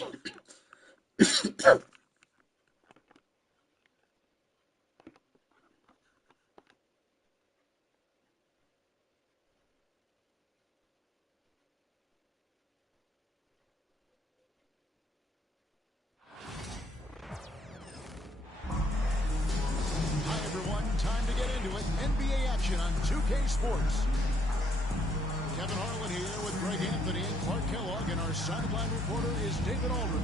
Time to get into it. NBA action on 2K Sports. Kevin Harlan here with Greg Anthony and Clark Kellogg, and our sideline reporter is David Aldridge.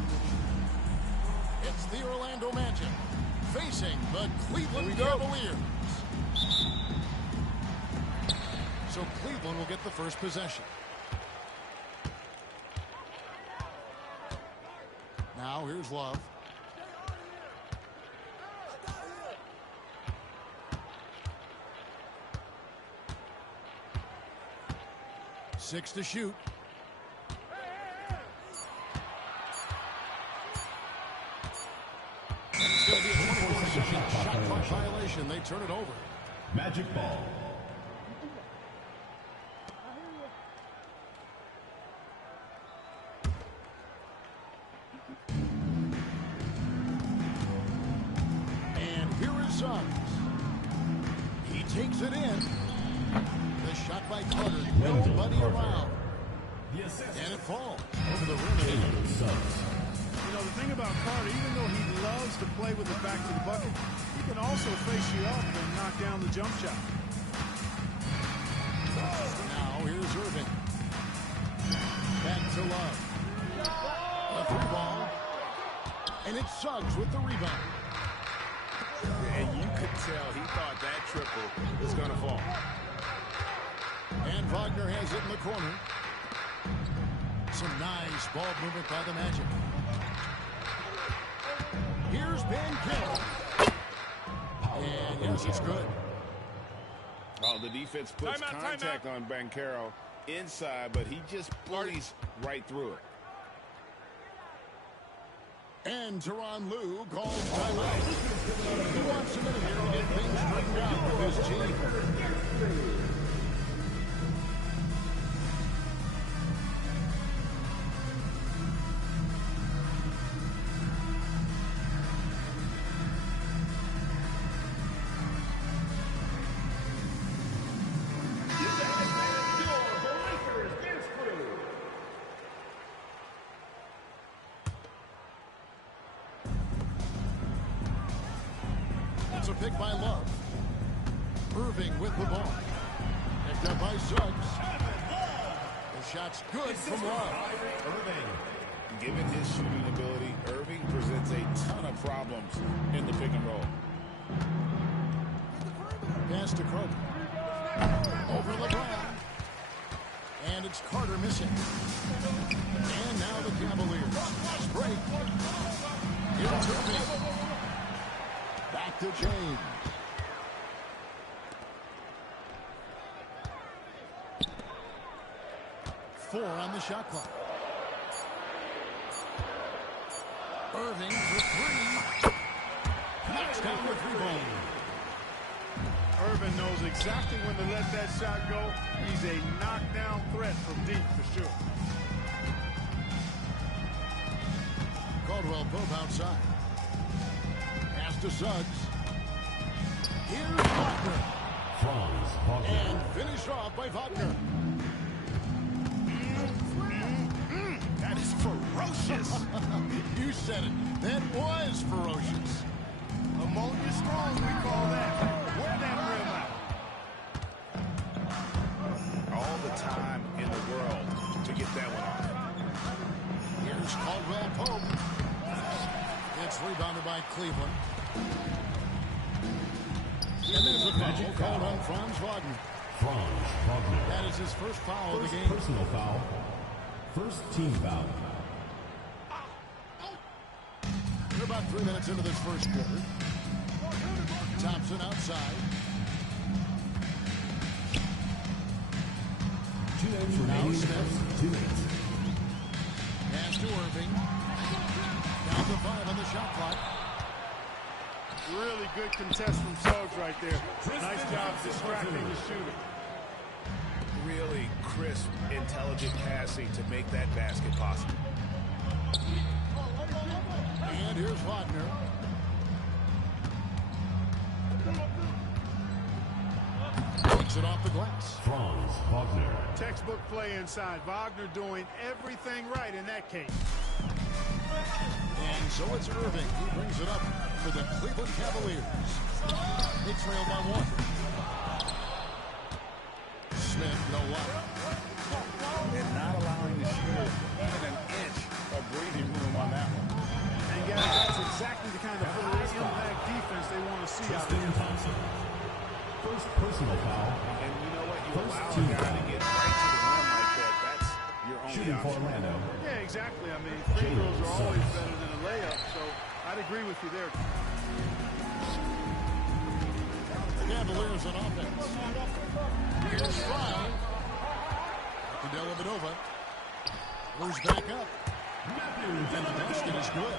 It's the Orlando Magic facing the Cleveland Cavaliers. So Cleveland will get the first possession. Now here's Love. Six to shoot. It's going to be a 24-second shot clock violation. They turn it over. Magic ball. And here is Suggs. He takes it in. The shot by Carter. Nobody around. And it falls over the rim. You know, the thing about Carter, even though he loves to play with the back to the bucket, he can also face you up and knock down the jump shot. Now here's Irving. Back to Love. A three ball. And it's Suggs with the rebound. And you could tell he thought that triple was going to fall. And Wagner has it in the corner. Some nice ball movement by the Magic. Here's Banchero. And yes, it's good. Oh, the defense puts contact on Banchero inside, but he just bullies right through it. And Tyronn Lue calls timeout. He wants a minute here to get things straightened out with his team. It's a pick by Love. Irving with the ball. Picked up by Suggs. The shot's good from Love. Irving. Given his shooting ability, Irving presents a ton of problems in the pick and roll. Pass to Carter. Over LeBron. And it's Carter missing. And now the Cavaliers. Break. Here's Irving. Back to James. Four on the shot clock. Irving for three. Knocks down the three ball. Irving knows exactly when to let that shot go. He's a knockdown threat from deep for sure. Caldwell Pope outside. Pass to Suggs. Here's Wagner. And finished off by Wagner. That is ferocious. You said it. That was ferocious. Ammonia strong, we call that. Wear that rim out. All the time in the world to get that one off. Here's Caldwell Pope. It's rebounded by Cleveland. And there's a foul called on Franz Wagner. That is his first foul of the game. Personal foul. First team foul. We're about 3 minutes into this first quarter. Thompson outside. 2 minutes remaining. 2 minutes. Pass to Irving. Down to 5 on the shot clock. Really good contest from Suggs right there. Nice job distracting the shooter. Really crisp, intelligent passing to make that basket possible. And here's Wagner. Takes it off the glass. Franz Wagner. Textbook play inside. Wagner doing everything right in that case. And so it's Irving. He brings it up for the Cleveland Cavaliers. They trail by 1. Smith, no luck. And not allowing the shooter even an inch of breathing room on that one. And guys, that's exactly the kind of impact defense they want to see out Justin there. Thompson. First personal foul. And you know what? You First allow a team guy foul. to get right to the rim like that. That's your only Shooting for option. Orlando. Yeah, exactly. I mean, free throws are always better than a layup, so I'd agree with you there. The Cavaliers on offense. Here's Fry. To Dellavedova. Moves back up. And the basket is good.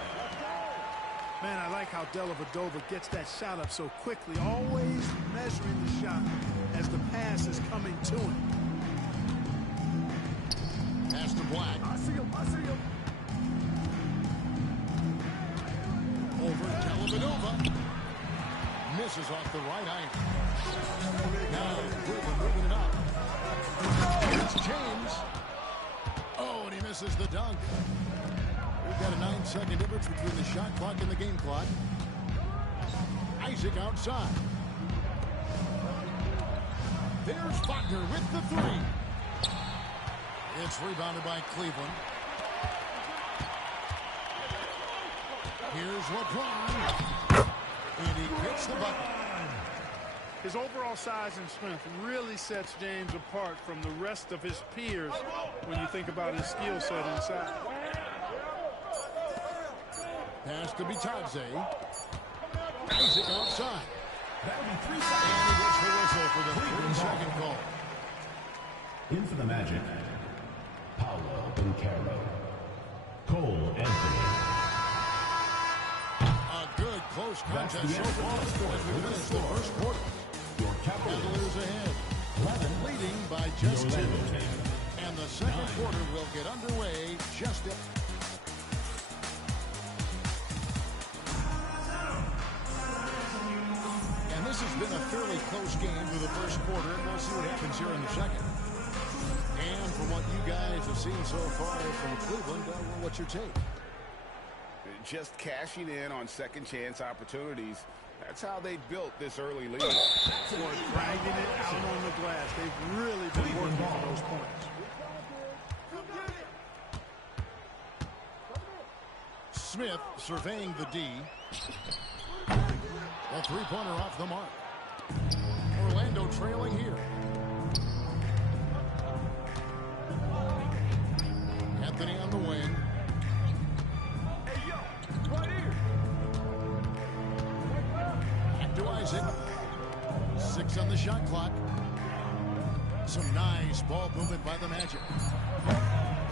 Man, I like how Dellavedova gets that shot up so quickly, always measuring the shot as the pass is coming to him. Pass to Black. I see him. Over Dellavedova. Misses off the right iron. Now Cleveland moving it up. It's James. Oh, and he misses the dunk. We've got a 9-second difference between the shot clock and the game clock. Isaac outside. There's Wagner with the 3. It's rebounded by Cleveland. Here's LeBron. And he gets the bucket. His overall size and strength really sets James apart from the rest of his peers when you think about his skill set inside. Pass to Bitadze. Isaac outside. That'll be 3 And seconds. he gets the whistle for the 3-second call. In for the Magic. Paolo Banchero. Cole Anthony. A good close contest so far as we finish the first quarter. Your Cavaliers. Cavaliers ahead, 11. leading by just 2. Orlando 10. And the second quarter will get underway just at... And this has been a fairly close game through the first quarter, and we'll see what happens here in the second. And from what you guys have seen so far from Cleveland, what's your take? Just cashing in on second chance opportunities. That's how they built this early lead. Or dragging it out on the glass. They've really been working for those points. Smith surveying the D. A 3-pointer off the mark. Orlando trailing here. Anthony on the wing. Back to Isaac. 6 on the shot clock. Some nice ball movement by the Magic.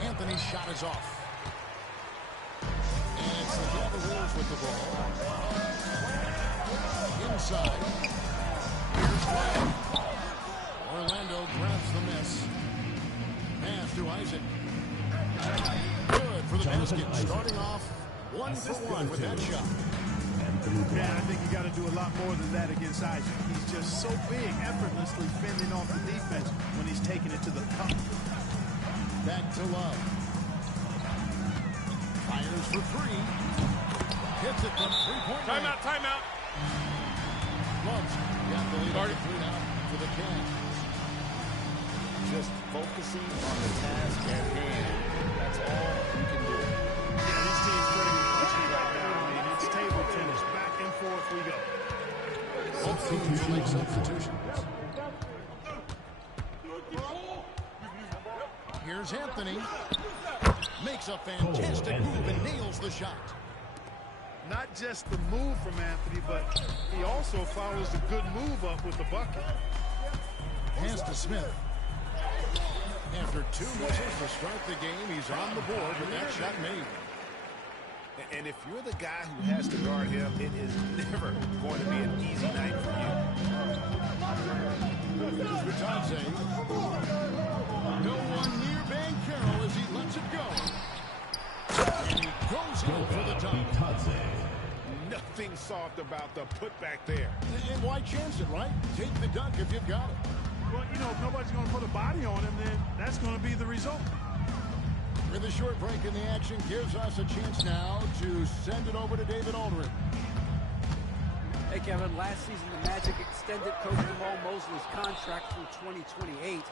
Anthony's shot is off. And it's the Cavaliers with the ball. Inside. Here's Wyatt. Orlando grabs the miss. Pass to Isaac. Good for the basket. Starting off 1 for 1 with that shot. Man, I think you got to do a lot more than that against Isaac. He's just so big, effortlessly fending off the defense when he's taking it to the cup. Back to Love. Fires for 3. Hits it from 3-point line. Timeout. Love's got the lead on the 3 now for the Cavs. Just focusing on the task at hand. That's all you can do. Yeah, this team's pretty punchy right now. I mean, it's table tennis. Back and forth we go. Both teams will make substitutions. Here's Anthony. Makes a fantastic move and nails the shot. Not just the move from Anthony, but he also follows the good move up with the bucket. Pass to Smith. After 2 misses to start the game, he's on the board with that shot made. And if you're the guy who has to guard him, it is never going to be an easy night for you. Here's Bitadze. No one near Banchero as he lets it go. And he goes in for the dunk. Bitadze. nothing soft about the putback there. And why chance it, right? Take the dunk if you've got it. Well, you know, if nobody's going to put a body on him, then that's going to be the result. With a short break in the action gives us a chance now to send it over to David Aldridge. Hey, Kevin, last season the Magic extended Coach Jamal Mosley's contract through 2028.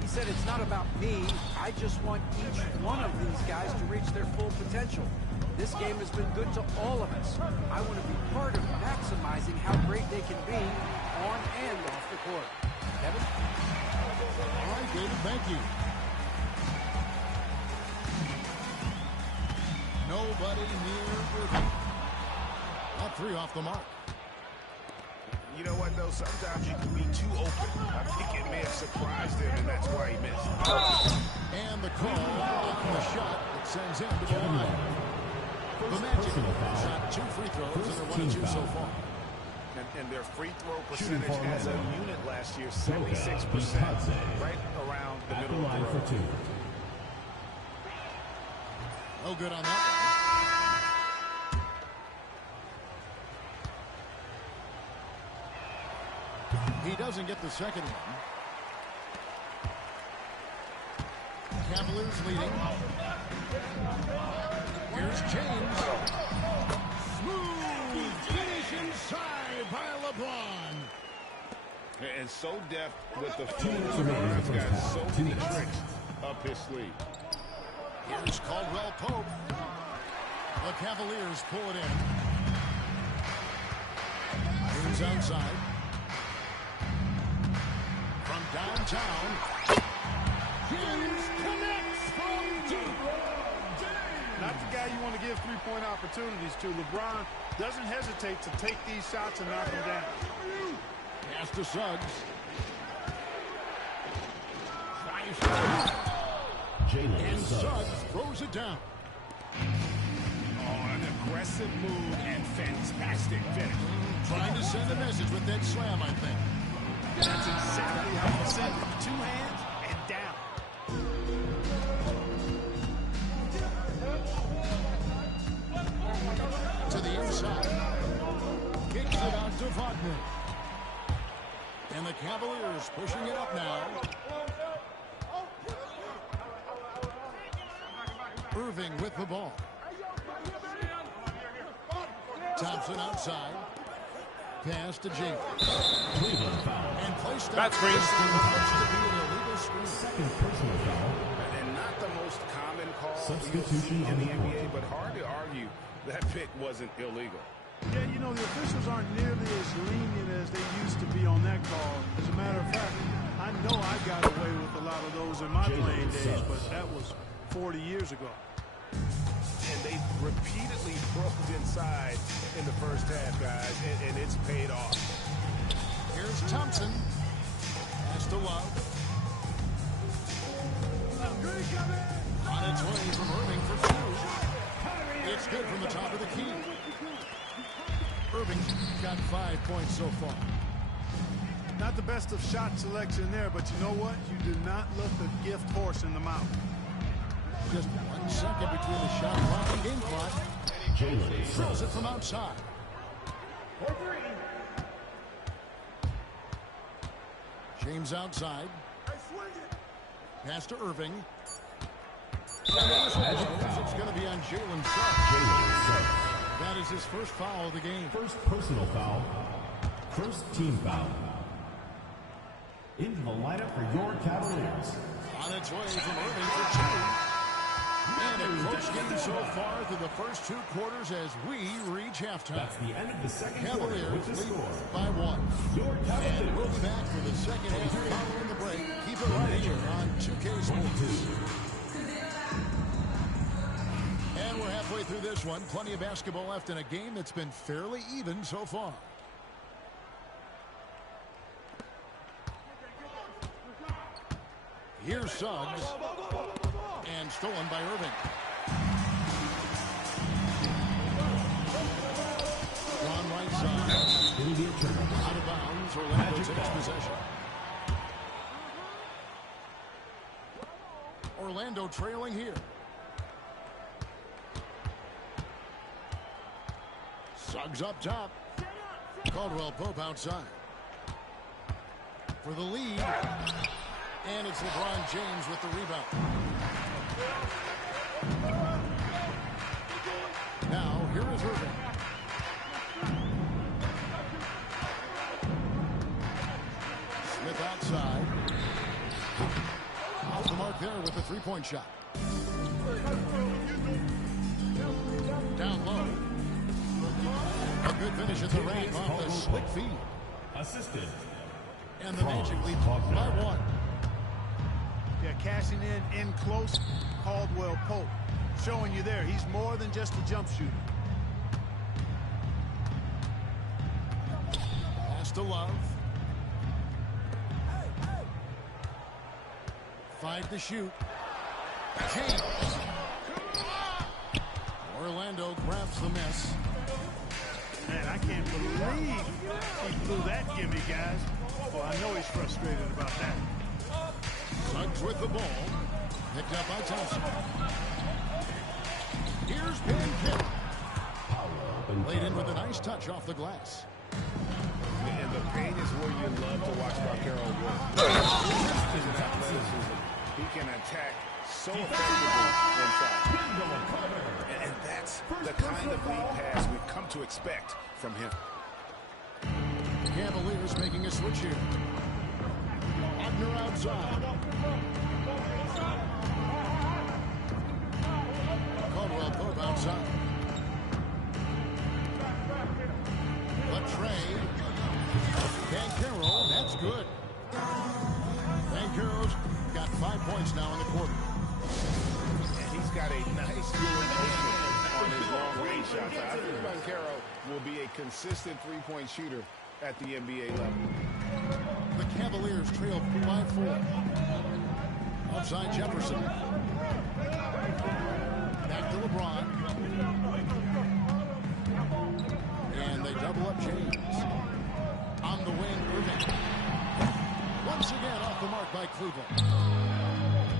He said, it's not about me. I just want each one of these guys to reach their full potential. This game has been good to all of us. I want to be part of maximizing how great they can be on and off the court. Kevin? All right, David, thank you. Nobody near Irving. That three off the mark. You know what, though? Sometimes you can be too open. I think it may have surprised him, and that's why he missed. And the call on the shot that sends him to the line. The Magic shot 2 free throws, and they're 1 and 2 so far. And their free throw percentage as a unit last year, 76%, right around the middle of the road. No good on that one. He doesn't get the second one. Cavaliers leading. Here's James. Smooth finish inside by LeBron. And so deft with the feet. LeBron's got so many tricks up his sleeve. Here's Caldwell Pope. The Cavaliers pull it in. James outside. From downtown. James connects from deep. Not the guy you want to give three-point opportunities to. LeBron doesn't hesitate to take these shots and knock them down. Pass to Suggs. And Suggs throws it down. Oh, an aggressive move and fantastic finish. Trying to send a message with that slam, I think. That's exactly how you send it. 2 hands and down. To the inside. Kicks it out to Wagner. And the Cavaliers pushing it up now. Irving with the ball. Thompson outside. Pass to James. And placed out. That's green. Second personal foul. And not the most common call Substitution in the on the NBA, court. but hard to argue that pick wasn't illegal. Yeah, you know, the officials aren't nearly as lenient as they used to be on that call. As a matter of fact, I know I got away with a lot of those in my playing days, but that was 40 years ago. And they repeatedly broke inside in the first half, guys, and it's paid off. Here's Thompson. Pass to Love. On its way from Irving for 2. It's good from the top of the key. Irving got 5 points so far. Not the best of shot selection there, but you know what? You do not look a gift horse in the mouth. Just 1 second between the shot clock and game clock. Throws it from outside. James outside. Pass to Irving. It's going to be on Jalen Suggs. That is his first foul of the game. First personal foul. First team foul. Into the lineup for your Cavaliers. On its way from Irving for 2. And a close game so far through the first 2 quarters as we reach halftime. That's the end of the second Cavaliers quarter with the lead score. by 1. Your Cavaliers. And we'll be back for the second half following the break. Keep it right here on 2K Sports. And we're halfway through this one. Plenty of basketball left in a game that's been fairly even so far. Here's Suggs. And stolen by Irving. Drawn right side. It'll be a turnover. Out of bounds. Orlando takes possession. Orlando trailing here. Suggs Suggs up top. Caldwell Pope outside. For the lead. And it's LeBron James with the rebound. Now, here is Irving. Smith outside. Off the mark there with the three-point shot. Down low. A good finish at the rack off the slick feed. Assisted. And the Magic lead by 1. Yeah, cashing in close. Caldwell Pope showing you there. He's more than just a jump shooter. Pass to Love. 5 to shoot. James. Orlando grabs the miss. Man, I can't believe he blew that gimme, guys. Well, I know he's frustrated about that. Suggs with the ball. Picked up by Thompson. Here's Ben Carroll. Laid in with a nice touch off the glass. And the paint is where you love to watch Banchero work. His athleticism. He can attack so effectively inside. And that's the kind of lead pass we've come to expect from him. Cavaliers making a switch here. Wagner outside. Caldwell Pope outside. Latrey. Banchero, that's good. Banchero's got 5 points now in the quarter. And he's got a nice realization on his long-range shots. I think Banchero will be a consistent three-point shooter at the NBA level. The Cavaliers trail by 4. Outside Jefferson. Back to LeBron. And they double up James. On the wing, Irving. Once again off the mark by Cleveland.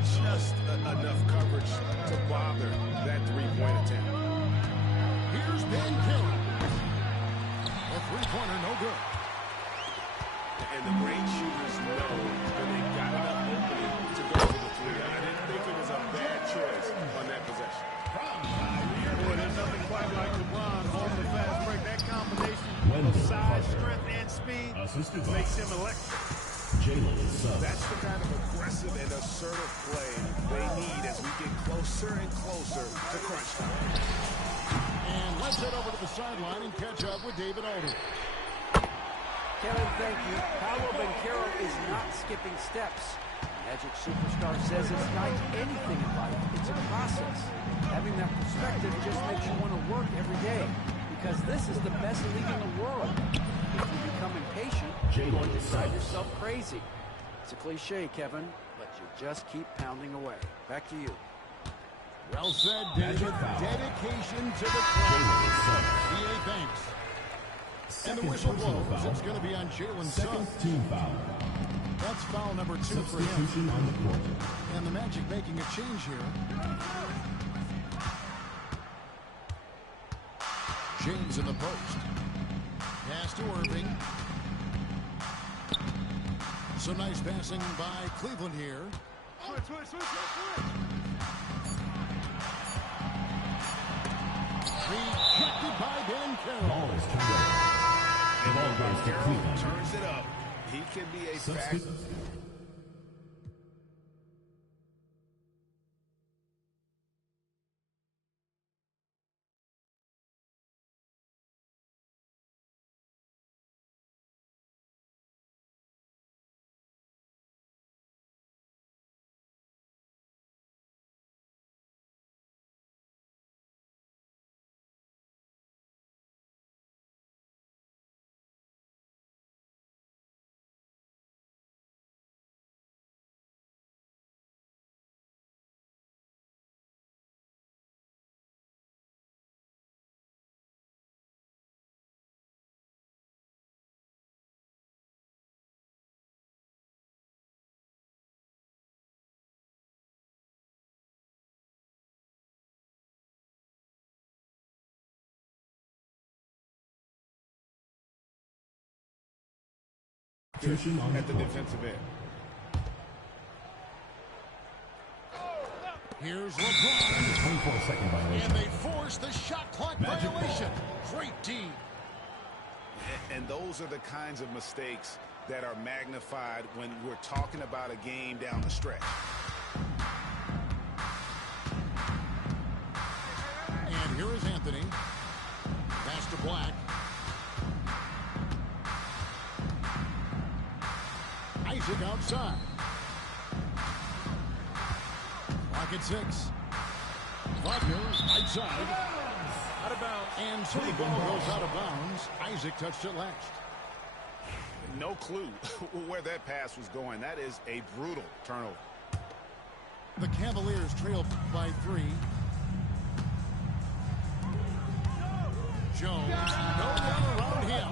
Just enough coverage to bother that three-point attempt. Here's Ben Carroll. The three-pointer, no good. And the great shooters know when they've got enough opening to go for the three. I didn't think it was a bad choice on that possession. Boy, there's nothing quite like LeBron on the fast break. That combination of size, strength, and speed makes him electric. That's the kind of aggressive and assertive play they need as we get closer and closer to crunch time. And let's head over to the sideline and catch up with David Aldridge. Kevin, thank you. Paolo Banchero is not skipping steps. Magic superstar says it's like anything in life. It's a process. Having that perspective just makes you want to work every day because this is the best league in the world. If you become impatient, you're going to drive yourself crazy. It's a cliche, Kevin, but you just keep pounding away. Back to you. Well said, David. Dedication to the club. B.A. Banks. And the whistle blows. It's going to be on Jalen Suggs. Team foul. That's foul number 2 for him. Substitution on the court. And the Magic making a change here. James in the post. Pass to Irving. Some nice passing by Cleveland here. Switch. Rejected by Ben Carroll. Ball is turned over. The ball goes to Cleveland. Turns it up. He can be a factor. at the defensive end. Here's LeBron. 24-second violation. And they force the shot clock violation. Great team. And those are the kinds of mistakes that are magnified when we're talking about a game down the stretch. And here is Anthony. Pass to Black. Isaac outside. Clock at 6. Wagner outside. Out of bounds. And so the ball goes out of bounds. Isaac touched it last. No clue where that pass was going. That is a brutal turnover. The Cavaliers trail by 3. Jones, no one around him.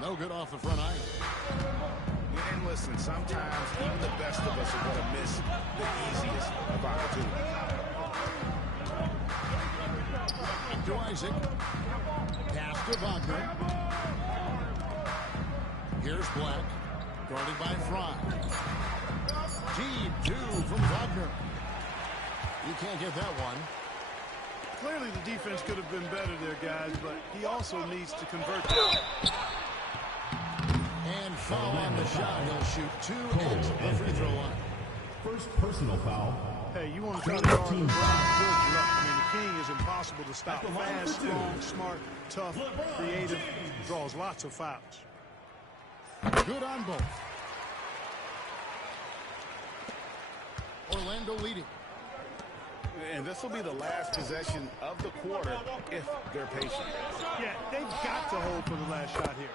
No good off the front iron. And listen, sometimes even the best of us are going to miss the easiest of opportunities. To Isaac. Pass to Wagner. Here's Black. Guarded by Fry. Deep 2 from Wagner. You can't get that one. Clearly the defense could have been better there, guys, but he also needs to convert. And foul on the shot. He'll shoot 2 at the free throw line. First personal foul. Hey, you want to try to guard LeBron, build you up. I mean, the king is impossible to stop. Fast, strong, smart, tough, creative, draws lots of fouls. Good on both. Orlando leading. And this will be the last possession of the quarter if they're patient. Yeah, they've got to hold for the last shot here.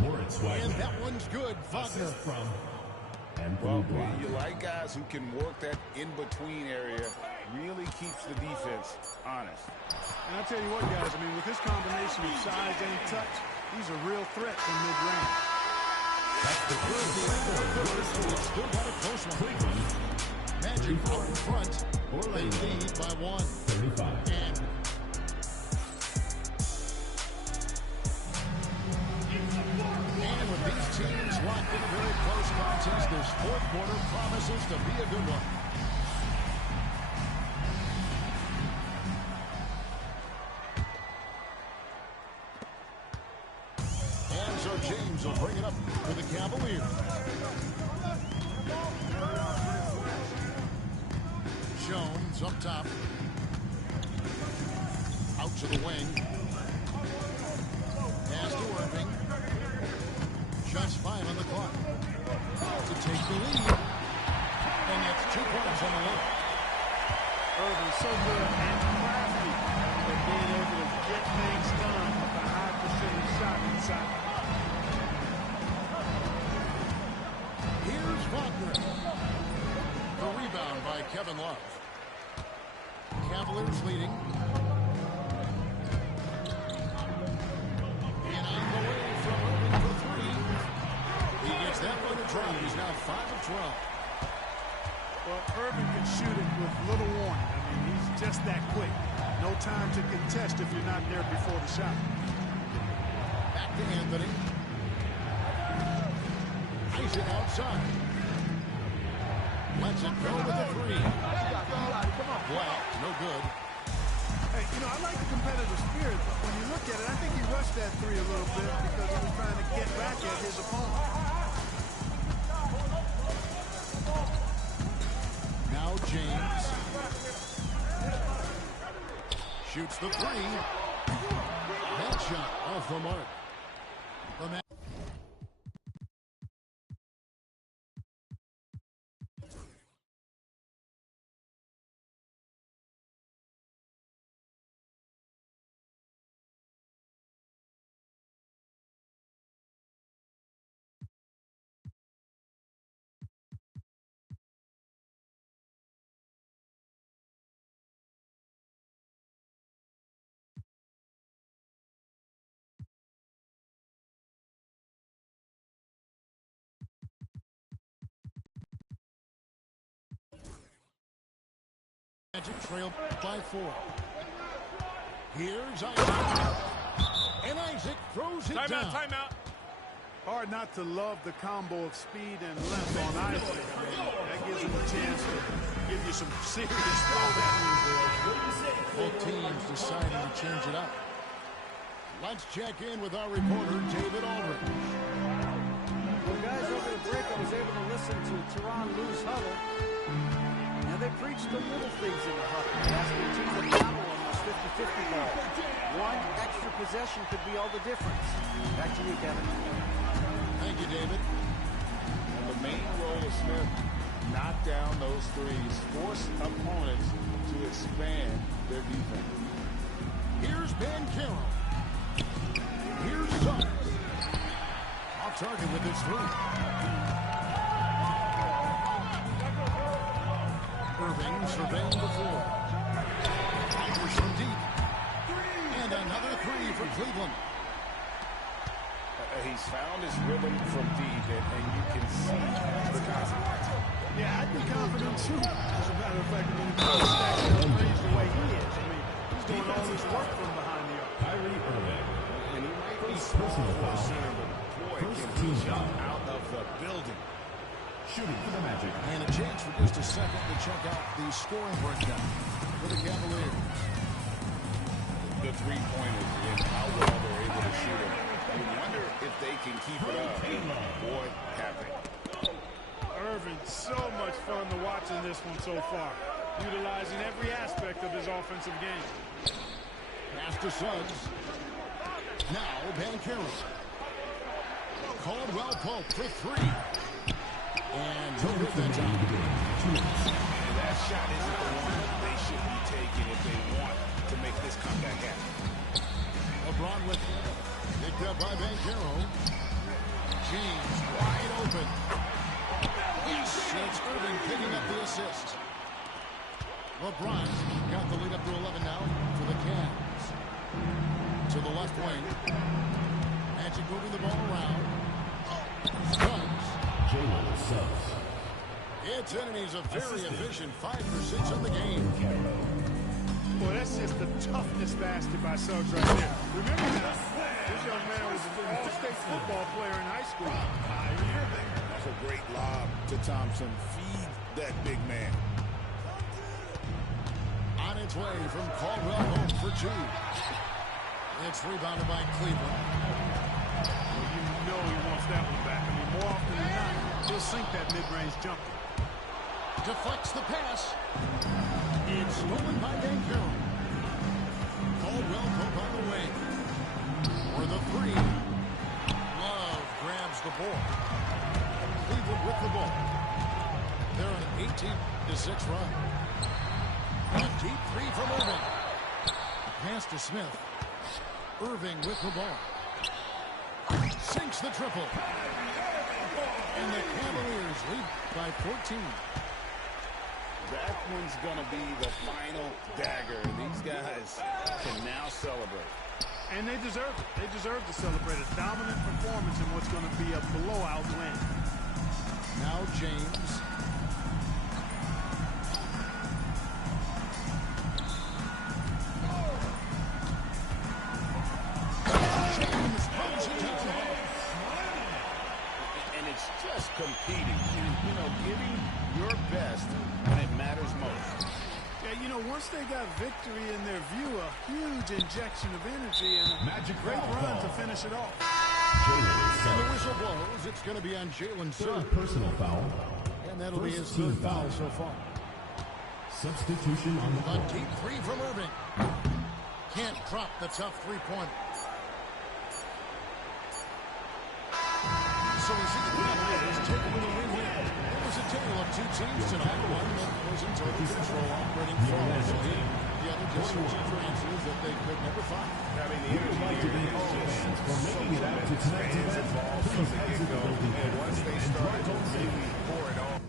Moritz Wagner. And that one's good. Wagner. From and Well, you like guys who can work that in-between area, really keeps the defense honest. And I'll tell you what, guys, I mean, with his combination of size and touch, he's a real threat from mid-range. that's the It's still got a close one. Magic out in front. They lead by 1. 35. And with these teams locked in a very close contest, this fourth quarter promises to be a good one. And so James will bring it up for the Cavaliers. Jones up top. Out to the wing. Pass to Irving. Just 5 on the clock. To take the lead. And that's 2 points on the line. Irving so good and crafty at being able to get things done with a high percentage shot inside. Here's Wagner. The rebound by Kevin Love. Cavaliers leading. And on the way from Irving for 3. He gets that one to drop. He's now 5 of 12. Well, Irving can shoot it with little warning. I mean, he's just that quick. No time to contest if you're not there before the shot. Back to Anthony. Isaac outside. Lets it go with the 3. Black, no good. Hey, you know, I like the competitive spirit, but when you look at it, I think he rushed that 3 a little bit because he was trying to get back at his opponent. Now James. Shoots the 3. That shot off the mark. The man. Magic trail by 4. Here's Isaac. And Isaac throws it down. Timeout. Hard not to love the combo of speed and length on either. That gives him a chance to give you some serious throwback. Both teams deciding to change it up. Let's check in with our reporter, David Aldridge. Well, guys, over the break, I was able to listen to Tehran lose huddle. Now, they preached the little things in the huddle. They asked their team to battle on those 50-50 balls. One extra possession could be all the difference. Back to you, Kevin. Thank you, David. And the main role of Smith, knock down those threes, force opponents to expand their defense. Here's Banchero. Here's Suggs. Off target with his three. Irving surveying the floor. Tigers from deep. And another three for Cleveland. He's found his rhythm from deep, and you can see the confidence. Yeah, I'd be confident too. As a matter of fact, I mean, he's stacking up threes the way he is. I mean, he's doing all this work from behind the arc. Kyrie Irving. And he might be First small personal for a foul. center, but boy, First can team he jump foul. out of the building. Shooting for the Magic. And a chance for just a second to check out the scoring breakdown for the Cavaliers. The three-pointers and how well they're able to shoot it. You wonder if they can keep it up. Boy, have they. Irving, so much fun to watch in this one so far, utilizing every aspect of his offensive game. Pass to Suggs. Now Banchero. Caldwell Pope for three. And no good that time. And that shot isn't the one they should be taking if they want to make this comeback happen. LeBron with it. Picked up by Banchero. James wide open. Yes, it's Irving picking up the assist. LeBron got the lead up to 11 now for the Cavs. To the left wing. Magic moving the ball around. Suggs. Jalen Suggs. It's in, and he's a very efficient 5 for 6 on the game. Boy, that's just the toughness basket by Suggs right there. Remember now, this young man was an all-state football player in high school. That's a great lob to Thompson. Feed that big man. On its way from Caldwell home for two. It's rebounded by Cleveland. Well, you know he wants that one back. I mean, more often than not, he'll sink that mid-range jumper. Deflects the pass. It's stolen by Banchero. Caldwell Pope on the wing. For the three. Love grabs the ball. Cleveland with the ball. They're on an 18-6 run. A deep three from Irving. Pass to Smith. Irving with the ball. Sinks the triple. And the Cavaliers lead by 14. That one's going to be the final dagger. These guys can now celebrate. And they deserve it. They deserve to celebrate a dominant performance in what's going to be a blowout win. Now James. James punches it home. And it's just competing. And, you know, giving your best when it matters most. Yeah, you know, once they got victory in their view, a huge injection of energy and a Magic great foul run call. to finish it off. Jalen And the Suggs. whistle blows. It's going to be on Jalen Suggs. Third personal foul. And that'll be his First team third foul foul. so far. Substitution on the A court. deep three from Irving. Can't drop the tough three-pointer. So we see the Cavaliers taking the win here. It was a tale of two teams tonight. One that was in total control, operating flawlessly. The other just searching for answers that they could never find. I mean, the We would energy like to here thank all is fans just for making it out to tonight's fans event. involved Please from the exit the get-go. building And once they and started drive home really safely. pouring on.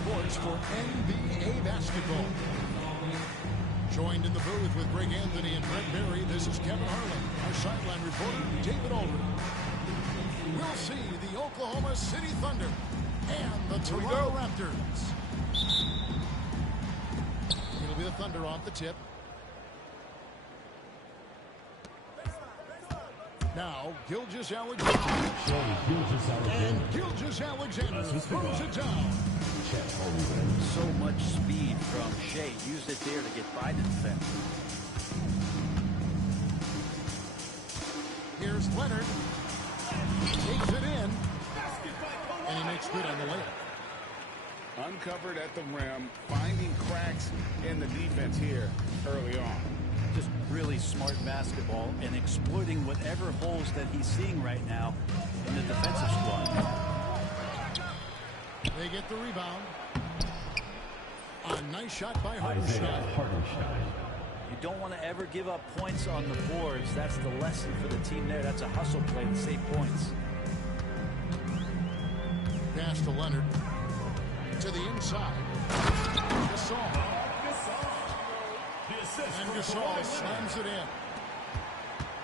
Sports for NBA basketball. Joined in the booth with Greg Anthony and Brent Berry, this is Kevin Harlan. Our sideline reporter, David Aldridge. We'll see the Oklahoma City Thunder and the Toronto Raptors. It'll be the Thunder off the tip. Now, Gilgeous Alexander. And Gilgeous Alexander throws it down. So much speed from Shea. Used it there to get by the defense. Here's Leonard. Takes it in. And he makes good on the layup. Uncovered at the rim, finding cracks in the defense here early on. Just really smart basketball and exploiting whatever holes that he's seeing right now in the defensive squad. They get the rebound. A nice shot by Hartenstein. You don't want to ever give up points on the boards. That's the lesson for the team there. That's a hustle play to save points. Pass to Leonard. To the inside. Gasol. And Gasol slams it in.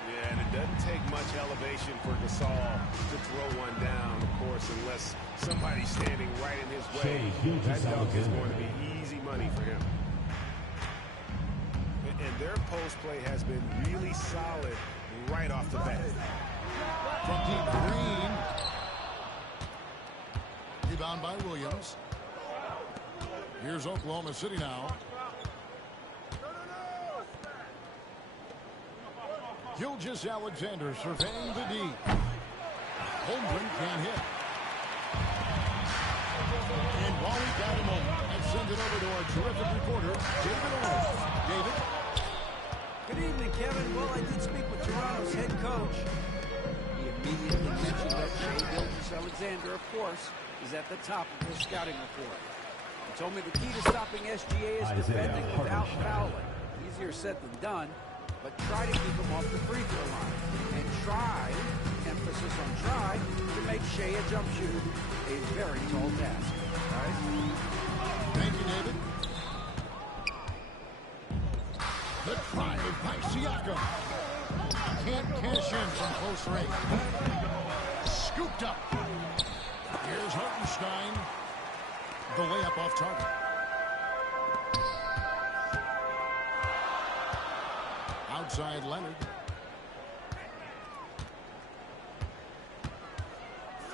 Yeah, and it doesn't take much elevation for Gasol to throw one down, of course, unless somebody's standing right in his way. That dunk is going to be easy money for him. And their post play has been really solid right off the bat. From deep, Green. Rebound by Williams. Here's Oklahoma City now. Gilgeous Alexander surveying the D. Holmgren can't hit. And while we got a moment, let's send it over to our terrific reporter, David Owens. David? Good evening, Kevin. Well, I did speak with Toronto's head coach. He immediately mentioned that Shea Gilgeous-Alexander, of course, is at the top of his scouting report. He told me the key to stopping SGA is defending without fouling. Easier said than done. But try to keep him off the free throw line. And try, emphasis on try, to make Shea a jump shooter. A very tall task. All right? Thank you, David. The drive by Siakam. Can't cash in from close range. Scooped up. Here's Hartenstein. The layup off target. Outside Leonard.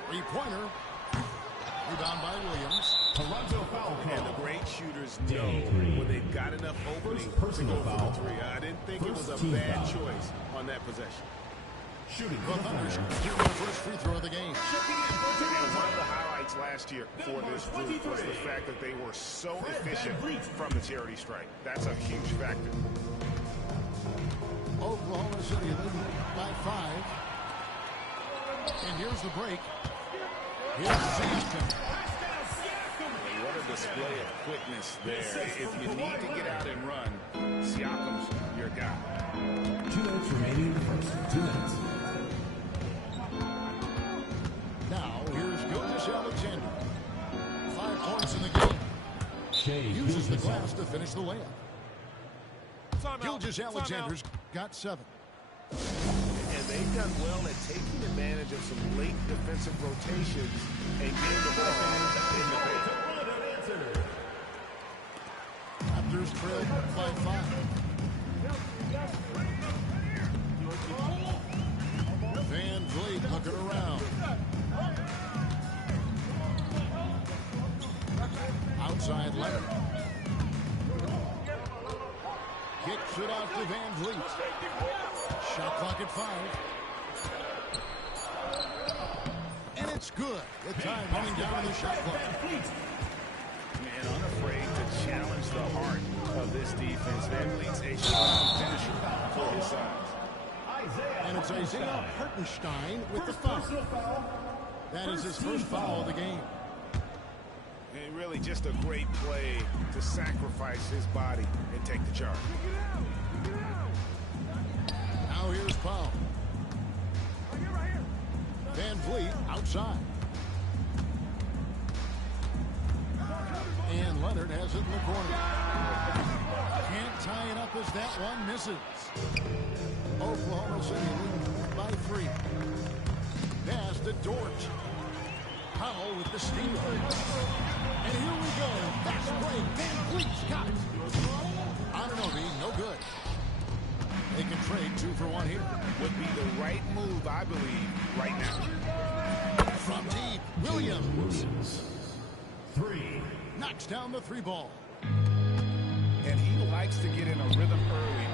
Three-pointer. Rebound by Williams. Toronto foul. And the great shooters know when they've got enough opening to go for the three. I didn't think it was a bad choice on that possession. Shooting. The Thunder shoot their first free throw of the game. And one of the highlights last year for this group was the fact that they were so efficient from the charity stripe. That's a huge factor. Oklahoma City leading by 5. And here's the break. Here's Siakam. What a display of quickness there. If you need to get out and run, Siakam's your guy. 2 minutes remaining in the first. 2 minutes. Now, here's Gilgeous Alexander. 5 points in the game. Shea Uses the glass to finish the layup. Gilgeous Alexander's got 7. And they've done well at taking advantage of some late defensive rotations and getting the ball in the paint. Raptors trail by 5. Van Vliet looking around. Outside Leonard. Kicks it out to Van Vliet. Shot clock at 5. And it's good. The time running down on the shot clock. And unafraid to challenge the heart of this defense. Van Vliet's a strong finisher for his size. And it's Isaiah Hartenstein with the foul. That is his first foul of the game. And really just a great play to sacrifice his body and take the charge. Now here's Powell. Van Vliet outside. And Leonard has it in the corner. Can't tie it up as that one misses. Oklahoma City leading by 3. Pass to Dort. Powell with the steal. And here we go. Fast break. Van Vliet's got it. Anunoby, no good. They can trade 2 for 1 here. Would be the right move, I believe, right now. From deep, Williams. 3. Knocks down the 3 ball. And he likes to get in a rhythm early.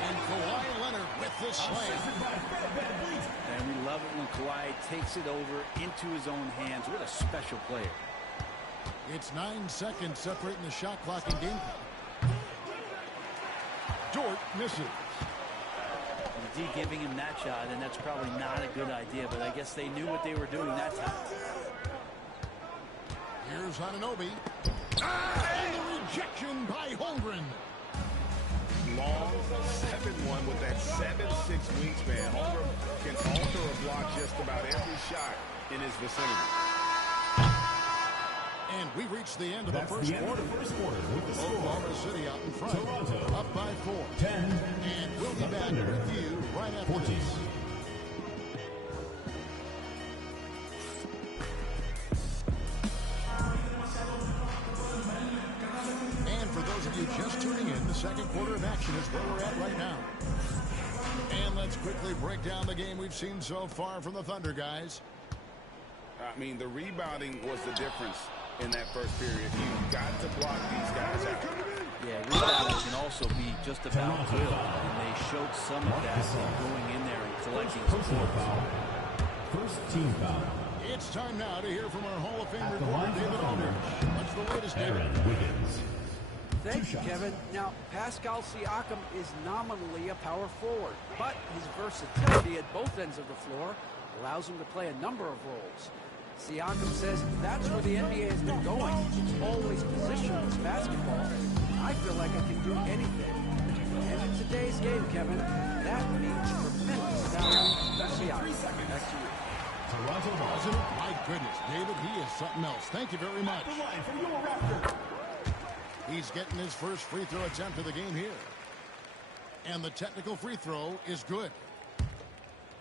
And Kawhi Leonard with the slam. And we love it when Kawhi takes it over into his own hands. What a special player. It's 9 seconds separating the shot clock and game clock. Dort misses. The D giving him that shot, and that's probably not a good idea, but I guess they knew what they were doing that time. Here's Anunoby. And the rejection by Holmgren. Long 7-1 with that 7'6" wingspan. Holmgren can alter or block just about every shot in his vicinity. And we reached the end of the first quarter. Oklahoma City out in front. Toronto Up by 4. 10. And we'll be back with you right after 14. this. And for those of you just tuning in, the second quarter of action is where we're at right now. And let's quickly break down the game we've seen so far from the Thunder, guys. I mean, the rebounding was the difference in that first period. You've got to block these guys out. Yeah, rebounding can also be just about will, and they showed some of that going in there and collecting Personal foul. First team foul. It's time now to hear from our Hall of Fame reporter, David Aldridge. What's the latest, David? Aaron Wiggins. Thank you, Kevin. Now, Pascal Siakam is nominally a power forward, but his versatility at both ends of the floor allows him to play a number of roles. Siakam says that's where the NBA has been going. It's always positionless basketball. I feel like I can do anything. And in today's game, Kevin, that means tremendous value to Siakam. Back to you. Toronto Wasn't it? My goodness, David, he is something else. Thank you very much. He's getting his first free throw attempt of the game here. And the technical free throw is good.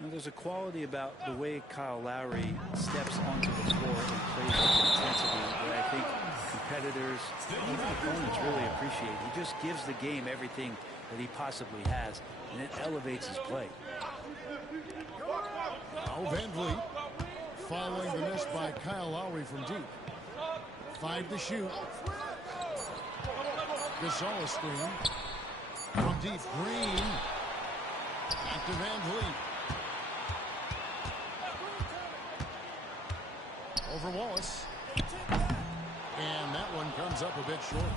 Now, there's a quality about the way Kyle Lowry steps onto the floor and plays with intensity that I think competitors, even opponents, really appreciate. He just gives the game everything that he possibly has, and it elevates his play. Now Van Vliet following the miss by Kyle Lowry from deep. 5 to shoot. Gasol screen. From deep, Green. Back to Van Vliet. Over Wallace. And that one comes up a bit short.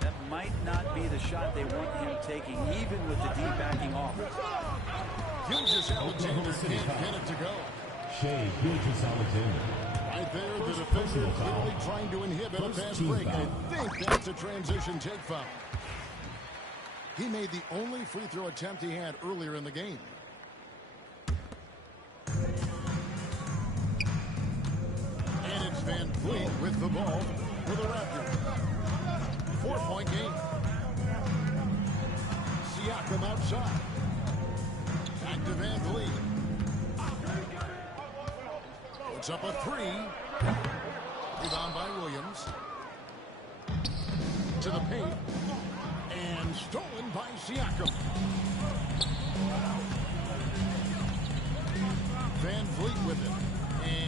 That might not be the shot they want him taking, even with the D backing off. Gilgeous-Alexander can't get it to go. Shea Gilgeous-Alexander. Right there, the defender clearly trying to inhibit a fast break. I think that's a transition take foul. He made the only free throw attempt he had earlier in the game. And it's Van Vliet with the ball for the Raptors. 4-point game. Siakam outside. Back to Van Vliet. Puts up a 3. Rebound by Williams. To the paint. And stolen by Siakam. Van Vliet with it.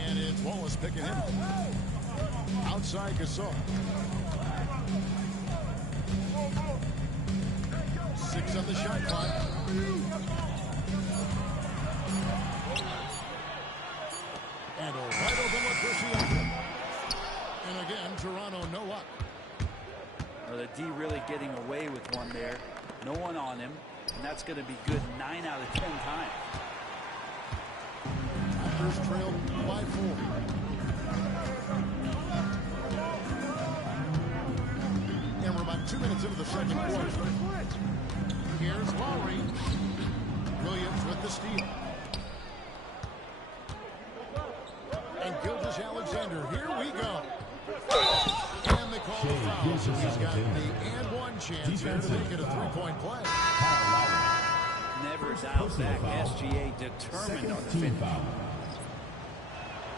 And it's Wallace picking him. Outside Gasol. 6 on the shot clock. And a wide open look for Siakam. And again, Toronto no luck. Well, the D really getting away with one there. No one on him. And that's going to be good 9 out of 10 times. Raptors trailed by 4. And we're about 2 minutes into the second quarter. Here's Lowry. Williams with the steal. And Gilgeous-Alexander. Here we go. And they call the foul, so he's got the and one chance here to make it a three-point play. Never doubt back. SGA determined on the finish.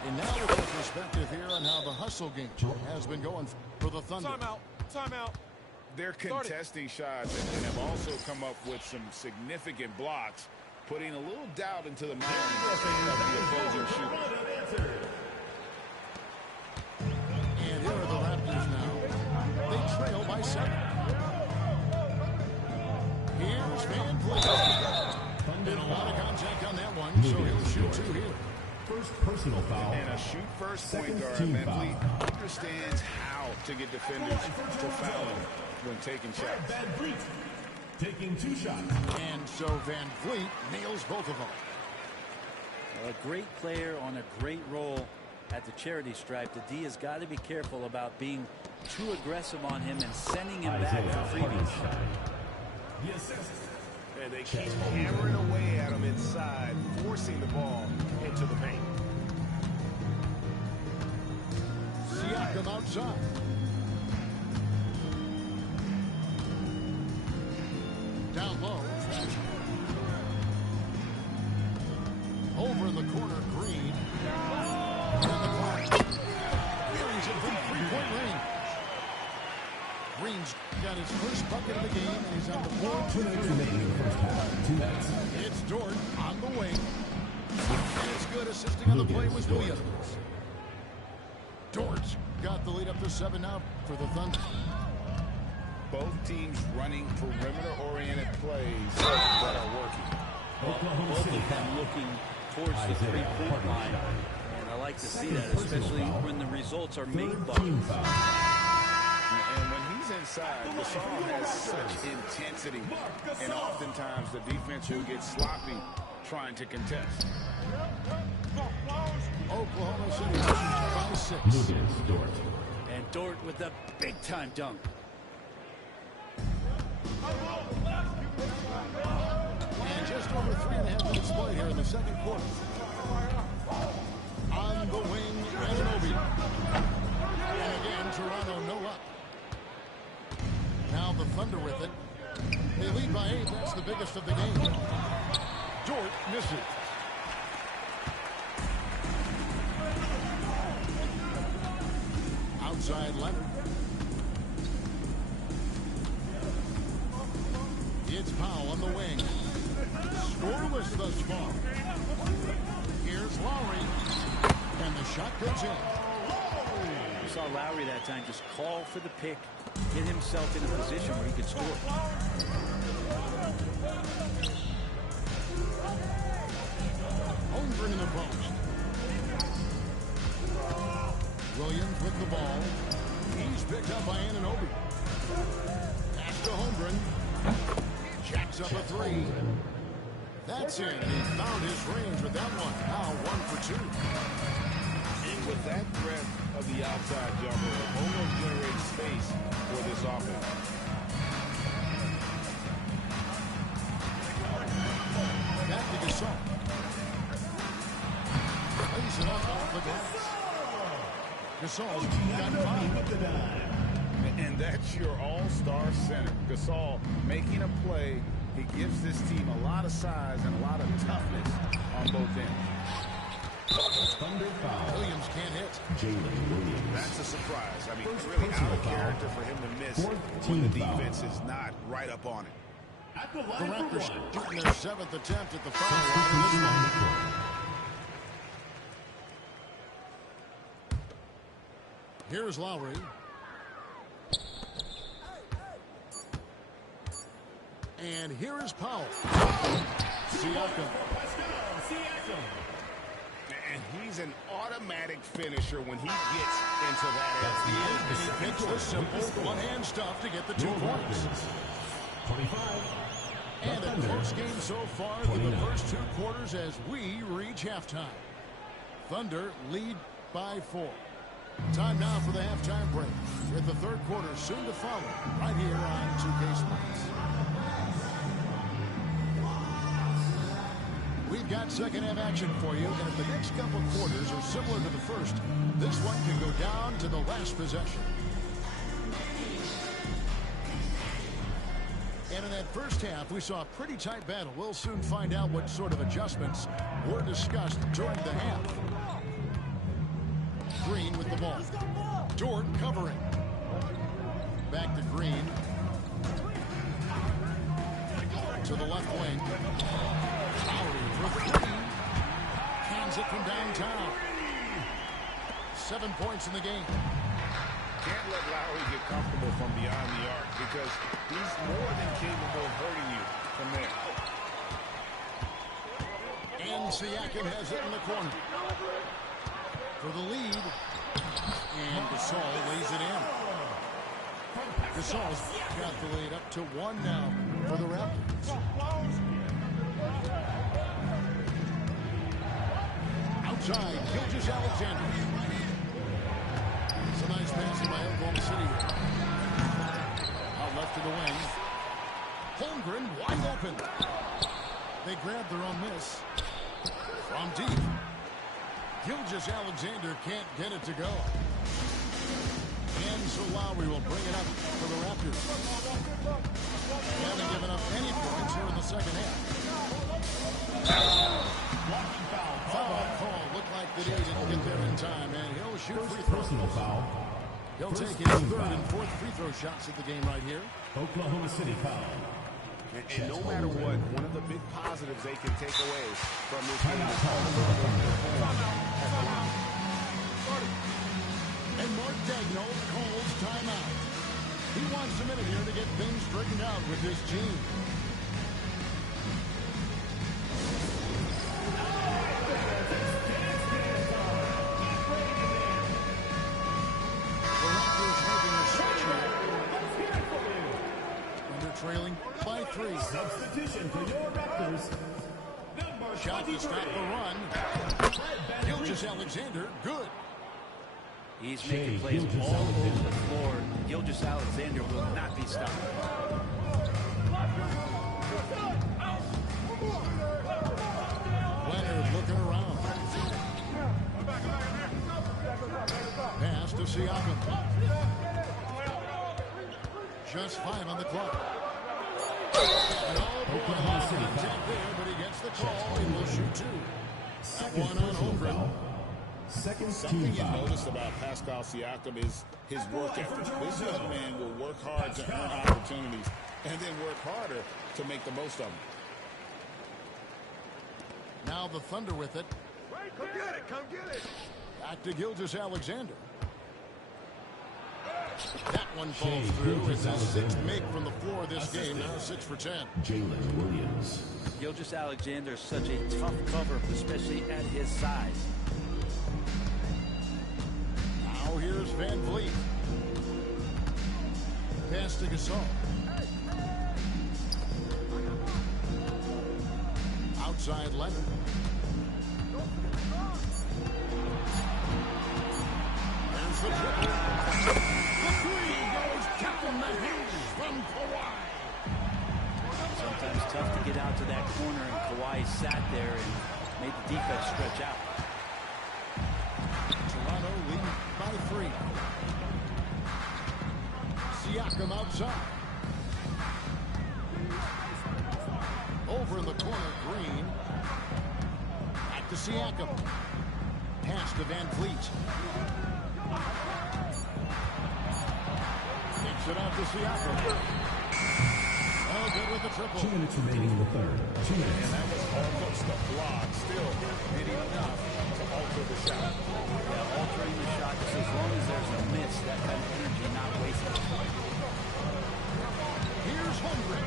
And now we'll get perspective here on how the hustle game has been going for the Thunder. Timeout. They're contesting shots and have also come up with some significant blocks, putting a little doubt into the mind of the opposing shooter. And here are the Raptors now. They trail by 7. Here's Van Vliet. And a lot of contact on that one, so he'll shoot 2 here. First personal foul. And a shoot-first point guard, Van Vliet, understands how to get defenders to foul him when taking shots. Van Vliet taking 2 shots. And so Van Vliet nails both of them. A great player on a great role at the charity stripe. The D has got to be careful about being too aggressive on him and sending him back for freebies. The assist. And they keep hammering away at him inside, forcing the ball into the paint. Siakam outside. Down low. Over in the corner, Green. And the clock. Carries it from three-point range. Green's got his first bucket of the game, and he's on the board. 2 minutes remaining in the first half. 2 minutes. It's Dort on the wing. And it's good. Assisting on the play was Williams. Dort's got the lead up to 7 now for the Thunder. Both teams running perimeter-oriented plays that are working. Both of them looking towards the three-point line. And I like to see that, especially when the results are made by. And when he's inside, Gasol has such intensity. And oftentimes the defense will get sloppy trying to contest. Oklahoma City by 6. Dort. And Dort with a big-time dunk. And just over 3.5 minutes play here in the second quarter. On the wing, Anunoby. And again, Toronto no up. Now the Thunder with it. They lead by 8. That's the biggest of the game. Dort misses. Outside Leonard. It's Powell on the wing. Scoreless thus far. Here's Lowry. And the shot goes in. You saw Lowry that time just call for the pick, get himself in a position where he could score. Holmgren in the post. Williams with the ball. He's picked up by Anunoby. Pass to Holmgren. Jacks up a 3. That's in. He found his range with that one. Now 1 for 2. And with that threat of the outside jumper, it almost generates space for this offense. Back to Gasol. Lays it up off the glass. Gasol's got 5. And that's your all-star center. Gasol making a play. He gives this team a lot of size and a lot of toughness on both ends. Thunder foul. Williams can't hit. Jalen Williams. That's a surprise. I mean, really out of character for him to miss when the defense is not right up on it. At the The line Raptors for 1. shooting their 7th attempt at the foul line in this one. Here's Lowry. And here is Powell. Siakam. And he's an automatic finisher when he gets into that area. And he picks the simple one-hand stuff to get the 2 points. 25. And a close game so far in the first 2 quarters as we reach halftime. Thunder lead by 4. Time now for the halftime break, with the third quarter soon to follow, right here on 2K Sports. We've got second half action for you, and if the next couple quarters are similar to the first, this one can go down to the last possession. And in that first half, we saw a pretty tight battle. We'll soon find out what sort of adjustments were discussed during the half. Green with the ball. Dort covering. Back to Green. To the left wing. Lowry for three. Hands it from downtown. 7 points in the game. Can't let Lowry get comfortable from beyond the arc because he's more than capable of hurting you from there. And Siakam has it in the corner. For the lead. And Gasol lays it in. Gasol's got the lead up to 1 now for the Raptors. Outside, Gilgeous-Alexander. It's a nice passing by Oklahoma City. Out left to the wing. Holmgren wide open. They grab their own miss. From deep. Gilgeous-Alexander can't get it to go. And so Lowry will bring it up for the Raptors. They haven't given up any points here in the second half. Foul call. Looked like that he didn't get there in time, and he'll shoot free throws. Personal foul. He'll take his third and fourth free throw shots at the game right here. Oklahoma City foul. And no matter what, one of the big positives they can take away from this game is and Mark Daigneault calls timeout. He wants a minute here to get things straightened out with his team. The Raptors making a switch here. And they're trailing by 3. Substitution for your Raptors. Shot to stop the run. Gilgeous-Alexander, good. He's making plays all over the floor. Gilgeous-Alexander will not be stopped. Leonard looking around. Pass to Siakam. Just 5 on the clock. And Oklahoma City there, but he gets the call and will shoot 2. Second One on personal Holmgren. foul. Second Something team you foul. notice about Pascal Siakam is his work ethic. This young man will work hard to earn opportunities and then work harder to make the most of them. Now the Thunder with it. Come get it, come get it. Back to Gilgeous-Alexander. That one falls Shea through. It's his Gilgeous-Alexander. 6th make from the floor this game. Now 6 for 10. Jalen Williams. Gilgeous-Alexander is such a tough cover, especially at his size. Now here's Van Vliet. Pass to Gasol. Outside Leonard. There's the triple. The 3 goes tapping the hinge from Kawhi. Sometimes tough to get out to that corner, and Kawhi sat there and made the defense stretch out. Toronto leading by 3. Siakam outside. Over in the corner, Green. Back to Siakam. Pass to Van Vliet. Kicks it out to Siakam. Oh, good with the triple. 2 minutes remaining in the third. 2 minutes. And that was almost a block. Still hitting enough to alter the shot. Yeah, altering the shot just as long as there's a miss, that kind of energy not wasted. Here's Holmgren.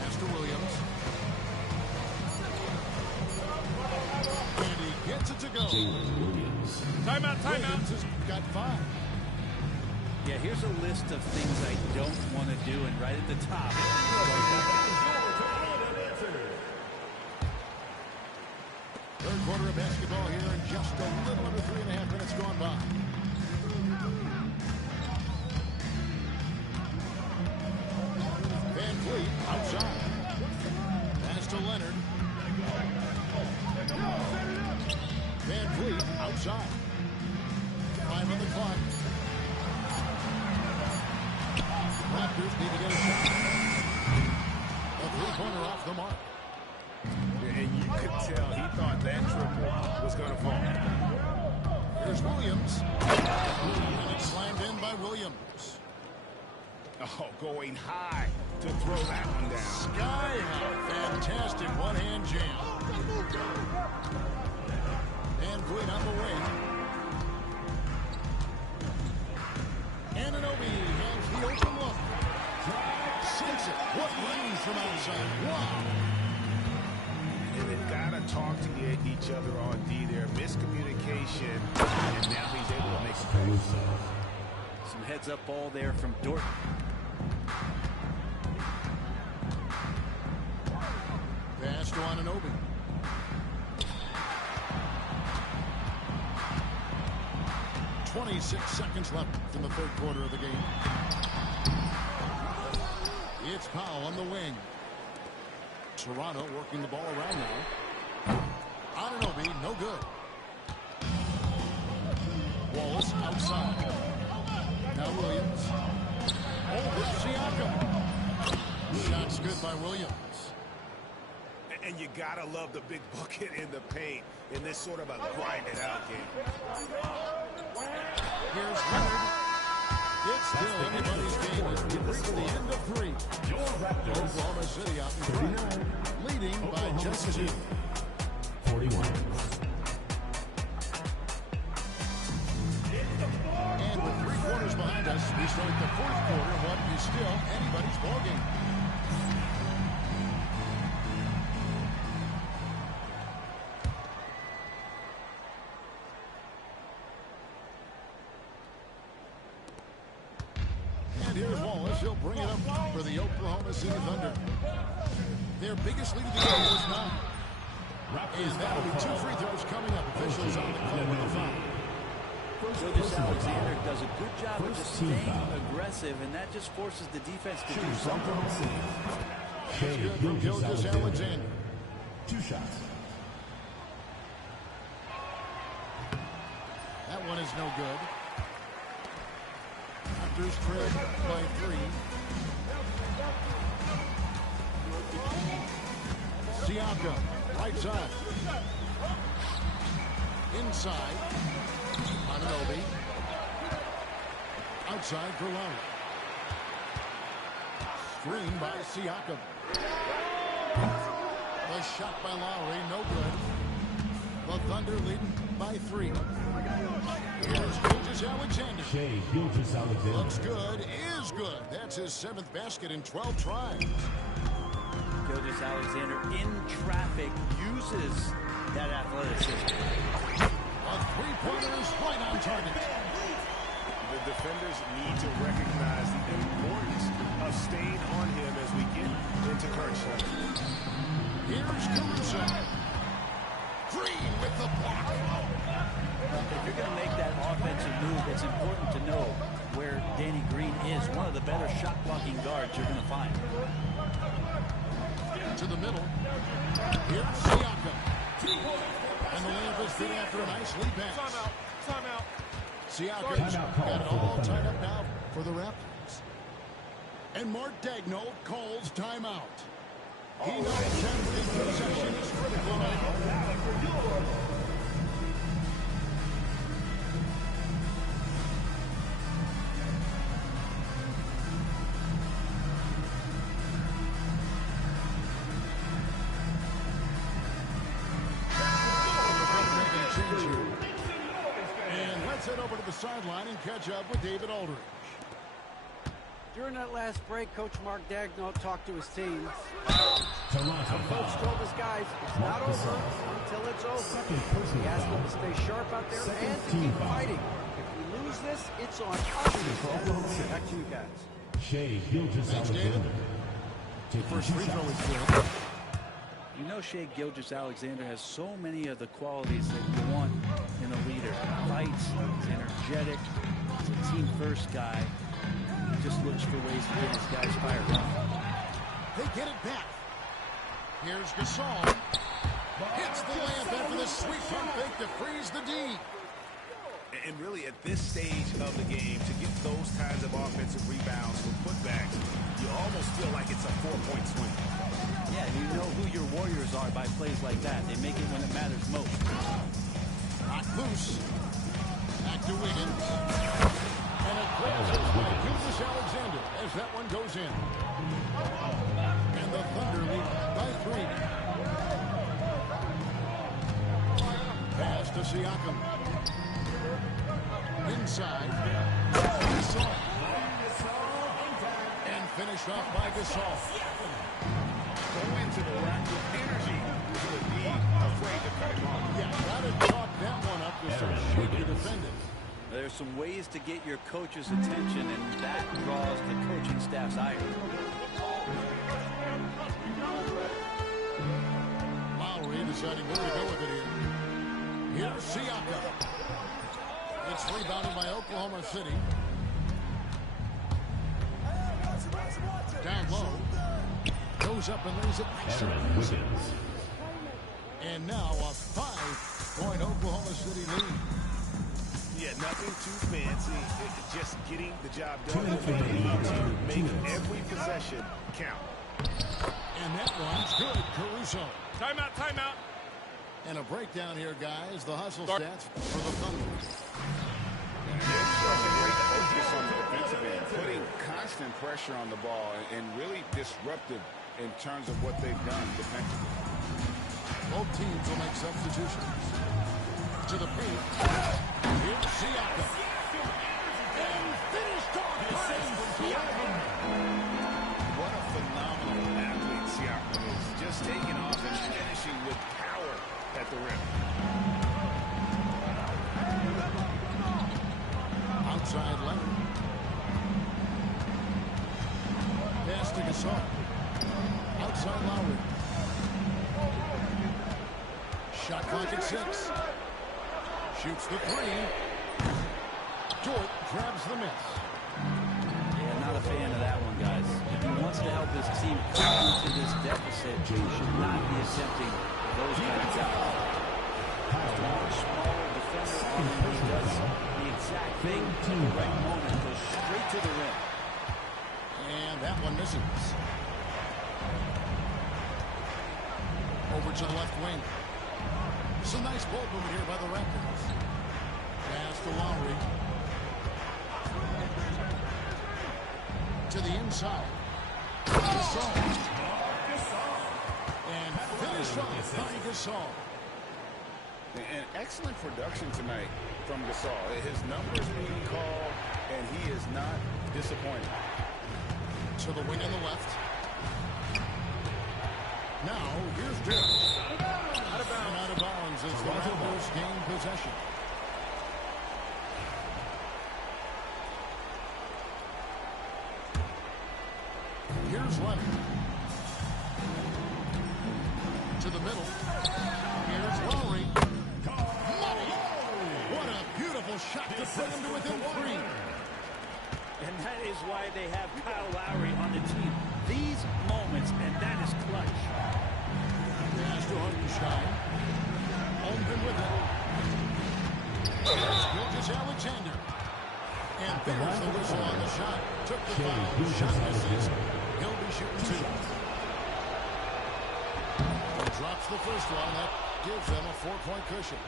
Pass to Williams. And he gets it to go. Jalen Williams. Timeout, Williams has got 5. Yeah, here's a list of things I don't want to do, and right at the top. Third quarter of basketball here, and just a little under 3.5 minutes gone by. Van Vliet outside. Pass to Leonard. Raptors need to get a shot. A three-pointer off the mark. And you could tell he thought that triple was going to fall. Here's Williams. And it's slammed in by Williams. Oh, going high to throw that one down. Sky high. Fantastic one-hand jam. And Quinn on the wing. Anunoby has the open look. Sinks it. What range from outside. Wow. And they've got to talk to each other on D there. Miscommunication. And now he's able to make a play. Some heads-up ball there from Dort. Pass to Anunoby. .26 seconds left in the third quarter of the game. It's Powell on the wing. Toronto working the ball around now. Anunoby, no good. Wallace outside. Now Williams. Over Siakam. Shot's good by Williams. And you got to love the big bucket in the paint in this sort of a grind-it-out game. Here's Leonard. It's still anybody's game as we reach the end of three. Oklahoma City out in front, leading by just 2. 41. And with 3 quarters behind us, we start the fourth quarter of what is still anybody's ballgame. Here's Wallace. He'll bring it up for the Oklahoma City Thunder. Their biggest lead of the game was 9. And that'll be 2 free throws coming up. Officials on the call with a foul. Alexander does a good job of just staying aggressive, and that just forces the defense to do something. That's good from Alexander. 2 shots. That one is no good. Raptors trail by 3. Siakam, right side. Inside. Anunoby. Outside for Lowry. Screen by Siakam. The shot by Lowry, no good. The Thunder leading by 3. Here's Alexander. Shea Gilgeous-Alexander. Looks good, is good. That's his 7th basket in 12 tries. Alexander in traffic uses that athleticism. A three-pointer is right on target. The defenders need to recognize the importance of staying on him as we get into crunch time. Here's Caruso. Green with the block. If you're going to make that offensive move, it's important to know where Danny Green is. One of the better shot-blocking guards you're going to find. To the middle. Here's Siakam. And the layup is good after a nice lead pass. Timeout. Siakam's got it all tied up now for the Raptors. And Mark Daigneault calls timeout. He knows 10th in possession is critical now. And let's head over to the sideline and catch up with David Aldridge. During that last break, Coach Mark Daigneault talked to his team. Toronto Coach told his guys it's not over until it's over. He asked them to stay sharp out there and to keep fighting. If we lose this, it's on us. Back to you guys. Shea Gilgeous-Alexander. First free throw is good. You know Shea Gilgeous-Alexander has so many of the qualities that you want in a leader. Fights, he's energetic, he's a team-first guy. He just looks for ways to get his guys fired up. They get it back. Here's Gasol. Hits the layup after the sweet pump fake to freeze the D. And really, at this stage of the game, to get those kinds of offensive rebounds for putbacks you almost feel like it's a 4-point swing. Yeah, you know who your Warriors are by plays like that. They make it when it matters most. Knocked loose. Back to Wiggins. And a quick assist by Gilgeous Alexander as that one goes in. And the Thunder lead by 3. Pass to Siakam. Inside. Gasol. And finished off by Gasol. Go into the rack with energy. You would be afraid to cut him off. Yeah, gotta chalk that one up to some shape to defend it. There's some ways to get your coach's attention, and that draws the coaching staff's ire. Lowry deciding where to go with it here. Here's Siakam. It's rebounded by Oklahoma City. Down low. Goes up and lays it. Aaron Wiggins. And now a 5-point Oklahoma City lead. Yeah, nothing too fancy. Just getting the job done. Make every possession count. And that one's good. Caruso. Timeout, timeout. And a breakdown here, guys. The hustle stats for the Thunder. Focus on the defensive end, putting constant pressure on the ball and really disruptive in terms of what they've done defensively. Both teams will make substitutions. To the paint. Here's Siakam. And finished off by Siakam. What a phenomenal athlete Siakam is. Just taking off and finishing with power at the rim. Outside Leonard. Pass to Gasol. Outside Lowry. Shot clock at 6. Shoots the 3. Dort grabs the miss. Yeah, not a fan of that one, guys. If he wants to help his team come into this deficit, he should not be attempting those kind of shots. Small defender on the wing does the exact thing in the right moment. Goes straight to the rim. And that one misses. Over to the left wing. Some nice ball movement here by the Raptors. Pass to Lowry. To the inside. Gasol. And finished off by Gasol. An excellent production tonight from Gasol. His numbers being called, and he is not disappointed. To the wing on the left. Now, here's Dirk. Out of bounds as the Raptors gain possession. Here's Leonard. To the middle. Here's Lowry. Money! What a beautiful shot to bring him to within 3. And that is why they have Kyle Lowry on the team. These moments, and that is clutch. Pass to Hartenstein. Holmgren with it. There's Gilgeous Alexander. And there's the whistle on the shot. Took the foul. Shot misses. He'll be shooting 2. He drops the first one. That gives them a 4-point cushion.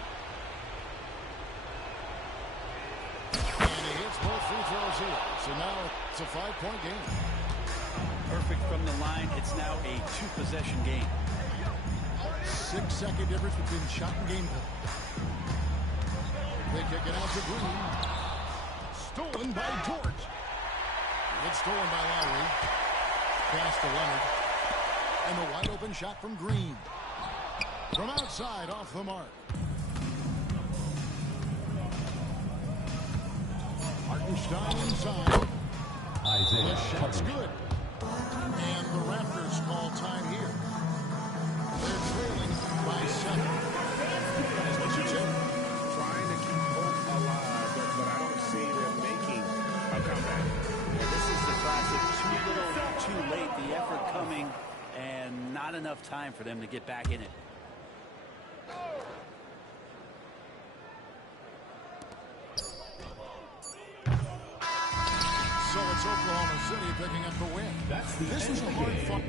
And he hits both free throws here. So now it's a 5-point game. Perfect from the line. It's now a 2-possession game. 6-second difference between shot and game play. They kick it out to Green. Stolen by Dort. It's stolen by Lowry. Pass to Leonard. And the wide open shot from Green. From outside, off the mark. Hartenstein inside. The shot's good. And the Raptors call time here. They're trailing by 7. That's what you say. Trying to keep hope alive, but I don't see them making a comeback. Yeah, this is the classic too little, too late. The effort coming, and not enough time for them to get back in it. So it's Oklahoma City picking up the win. This was a hard fight.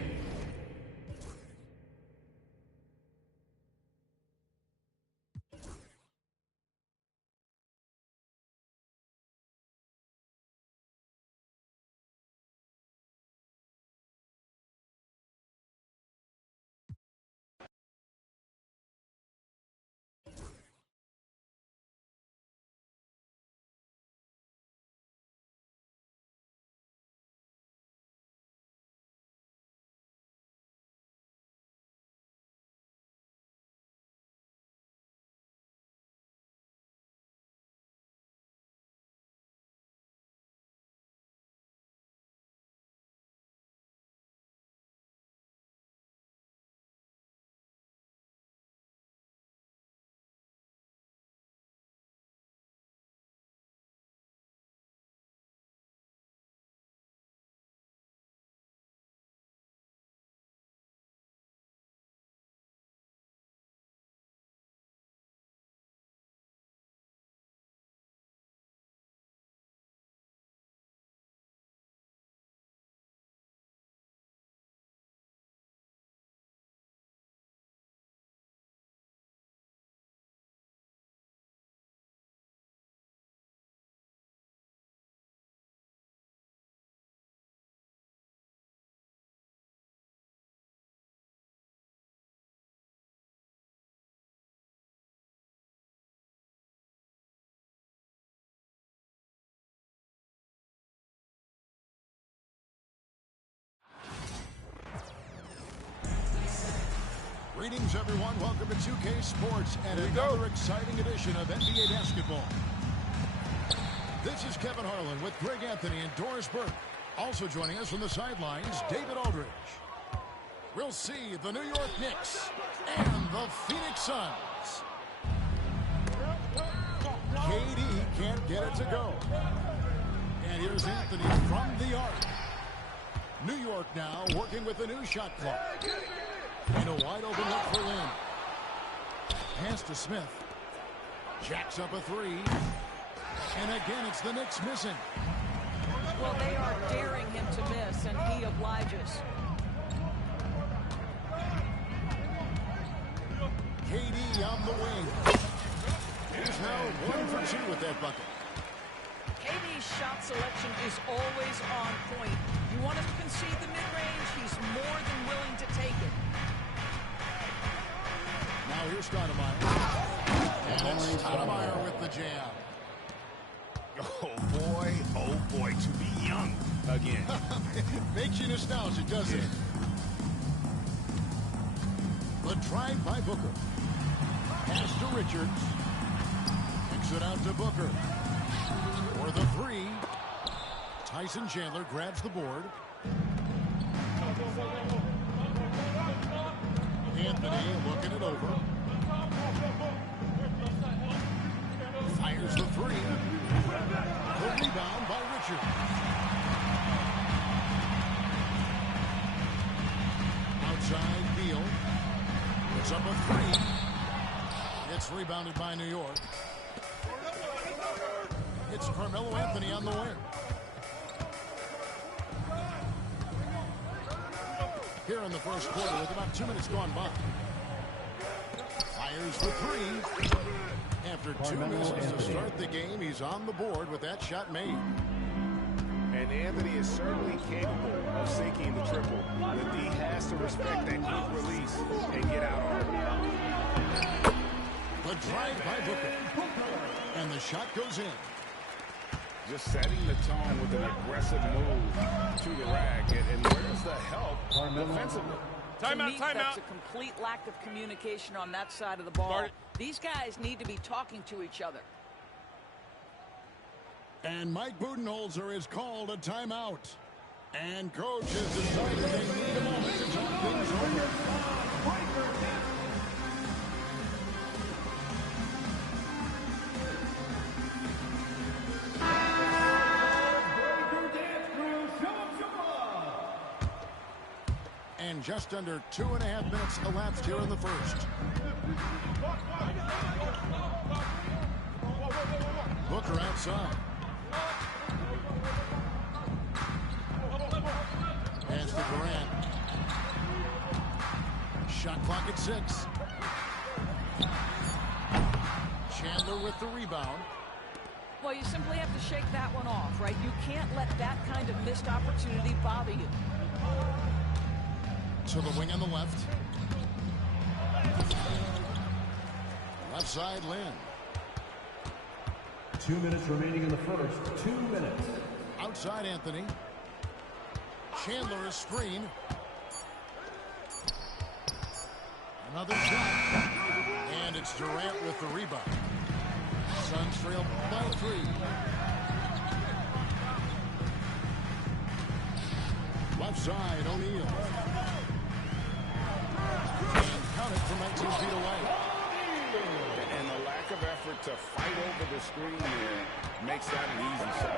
Greetings, everyone. Welcome to 2K Sports and another exciting edition of NBA basketball. This is Kevin Harlan with Greg Anthony and Doris Burke. Also joining us from the sidelines, David Aldridge. We'll see the New York Knicks and the Phoenix Suns. KD can't get it to go. And here's Anthony from the arc. New York now working with the new shot clock. And a wide open look for Lynn. Pass to Smith. Jacks up a three. And again, it's the Knicks missing. Well, they are daring him to miss, and he obliges. KD on the wing. He's now 1 for 2 with that bucket. KD's shot selection is always on point. You want to concede the mid-range, he's more than willing to take it. Now here's Stoudemire. And Stoudemire with the jam. Oh boy, to be young again. Makes you nostalgic, doesn't it? The drive by Booker. Pass to Richards. Kicks it out to Booker. For the three. Tyson Chandler grabs the board. Anthony looking it over. Fires the three. The rebound by Richards. Outside Beal. Puts up a three. It's rebounded by New York. It's Carmelo Anthony on the wing. Here in the first quarter with about 2 minutes gone by. Fires the three. After 2 misses to start the game, he's on the board with that shot made. And Anthony is certainly capable of sinking the triple, but he has to respect that quick release and get out on it. The drive by Booker. And the shot goes in. Just setting the tone with an aggressive move to the rack. And where's the help defensively? Timeout. That's a complete lack of communication on that side of the ball. These guys need to be talking to each other. And Mike Budenholzer is called a timeout. And coach has decided they need a moment to talk things over. And just under 2.5 minutes elapsed here in the first. Booker outside. Shot clock at 6. Chandler with the rebound. Well, you simply have to shake that one off, right? You can't let that kind of missed opportunity bother you. To the wing on the left. Left side, Lynn. 2 minutes remaining in the first. 2 minutes. Outside, Anthony. Chandler is screen. Another shot. And it's Durant with the rebound. Suns trail by 3. Left side, O'Neal. And count it from 19 feet away. And the lack of effort to fight over the screen here makes that an easy shot.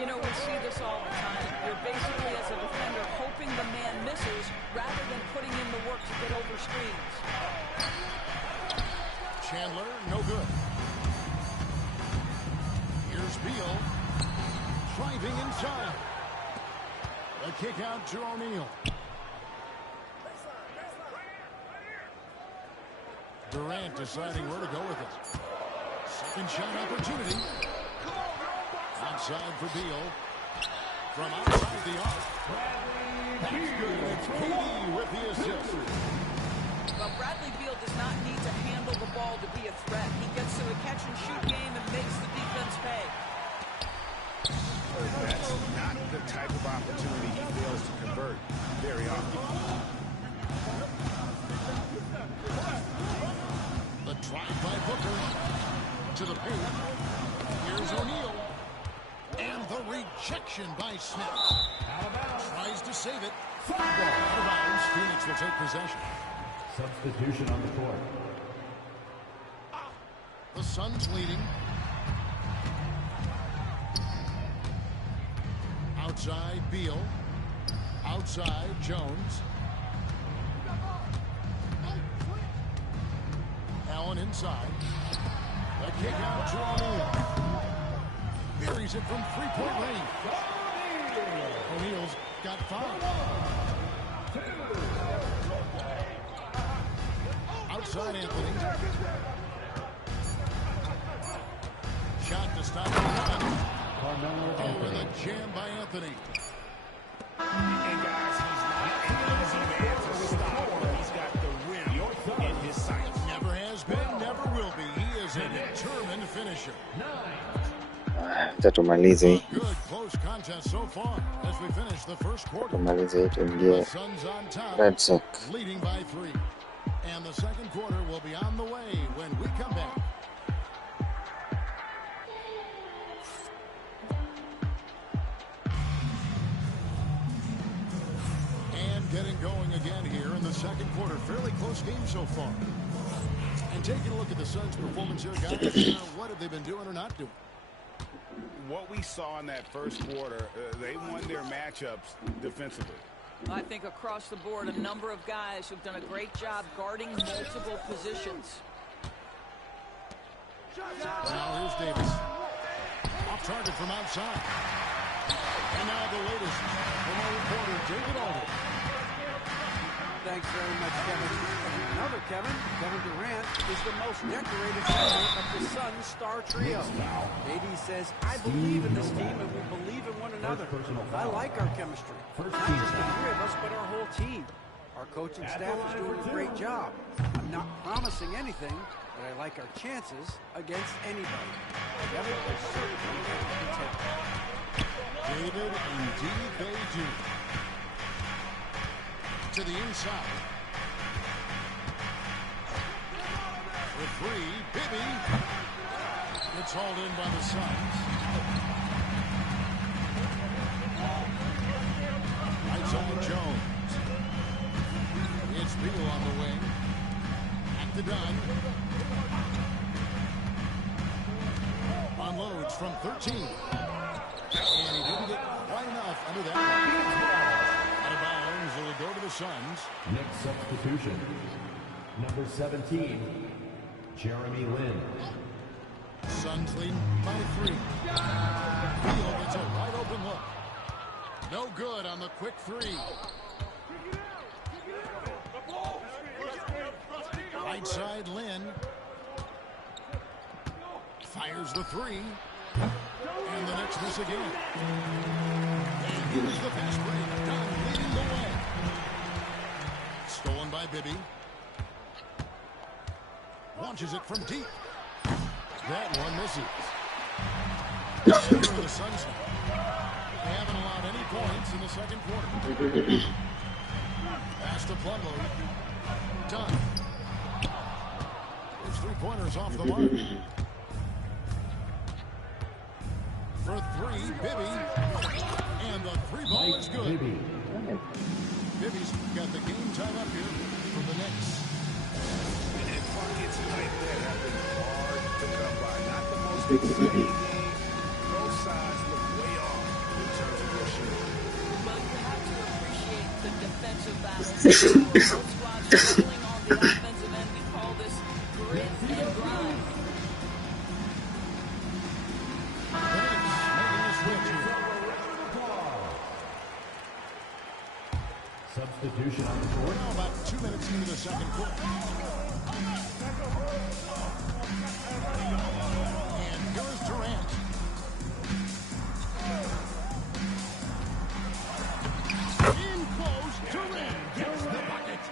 You know, we see this all the time. You're basically, as a defender, hoping the man misses rather than putting in the work to get over screens. Chandler, no good. Here's Beal. Driving inside. The kick out to O'Neal. Durant deciding where to go with it. Second shot opportunity. Outside for Beal. From outside the arc. That's good. It's KD with the assist. But Bradley Beal does not need to handle the ball to be a threat. He gets to the catch-and-shoot game and makes the defense pay. That's not the type of opportunity he fails to convert very often. The drive by Booker. To the paint. Here's O'Neal. And the rejection by Smith. Tries to save it. Out of bounds. Phoenix will take possession. Substitution on the court. The Suns leading. Outside, Beal. Outside, Jones. Allen inside. The kick out to O'Neal. Buries it from three-point range. O'Neal's got 5. Outside, Anthony. Shot to stop the run. Oh, and a jam by Anthony. And guys, he's not an easy man to stop when he's got the rim in his sights. Never has been, never will be. He is a determined finisher. Tumalize hii. Good close contest so far as we finish the first quarter. Tumalize hii tuingie The Suns on top, Red Sox. leading by 3. And the second quarter will be on the way when we come back. And getting going again here in the second quarter. Fairly close game so far. And taking a look at the Suns' performance here, guys, what have they been doing or not doing? What we saw in that first quarter, they won their matchups defensively. I think across the board, a number of guys who've done a great job guarding multiple positions. Now here's Davis. Off target from outside. And now the latest from our reporter, David Alden. Thanks very much, Kevin. Another Kevin Durant, is the most decorated member of the Suns star trio. KD says, I believe in this team and we believe in one another. I like our chemistry. Not just the 3 of us, but our whole team. Our coaching staff is doing a great job. I'm not promising anything, but I like our chances against anybody. Kevin is certainly a contender. David, indeed they do. To the inside. For 3, Bibby. It's hauled in by the Suns. Right side, Jones. It's Beal on the wing. Back to Dunn. Unloads from 13. And he didn't get quite enough under that one. Out of bounds, it'll go to the Suns. Next substitution. Number 17, Jeremy Lin. Suns lead by 3. Beal gets a wide open look. No good on the quick 3. Right side, Lynn. Fires the three. And the Knicks miss again. And here's the fast break. Dunn leading the way. Stolen by Bibby. Launches it from deep. That one misses. And for the Suns. They haven't allowed any points in the second quarter. Pass to Plumlee. Dunn. There's 3-pointers off the mark. For three, Bibby. And the three ball is good. Bibby's got the game time up here for the Knicks. And pockets like that have been hard to come by. Not the most exciting game. Both sides look way off in terms of their shooting. Well, you have to appreciate the defensive balance. Both squads struggling on the offensive end. We call this grit and grind. Substitution on the court. Now about 2 minutes into the second quarter. And here's Durant. In close, Durant gets the bucket.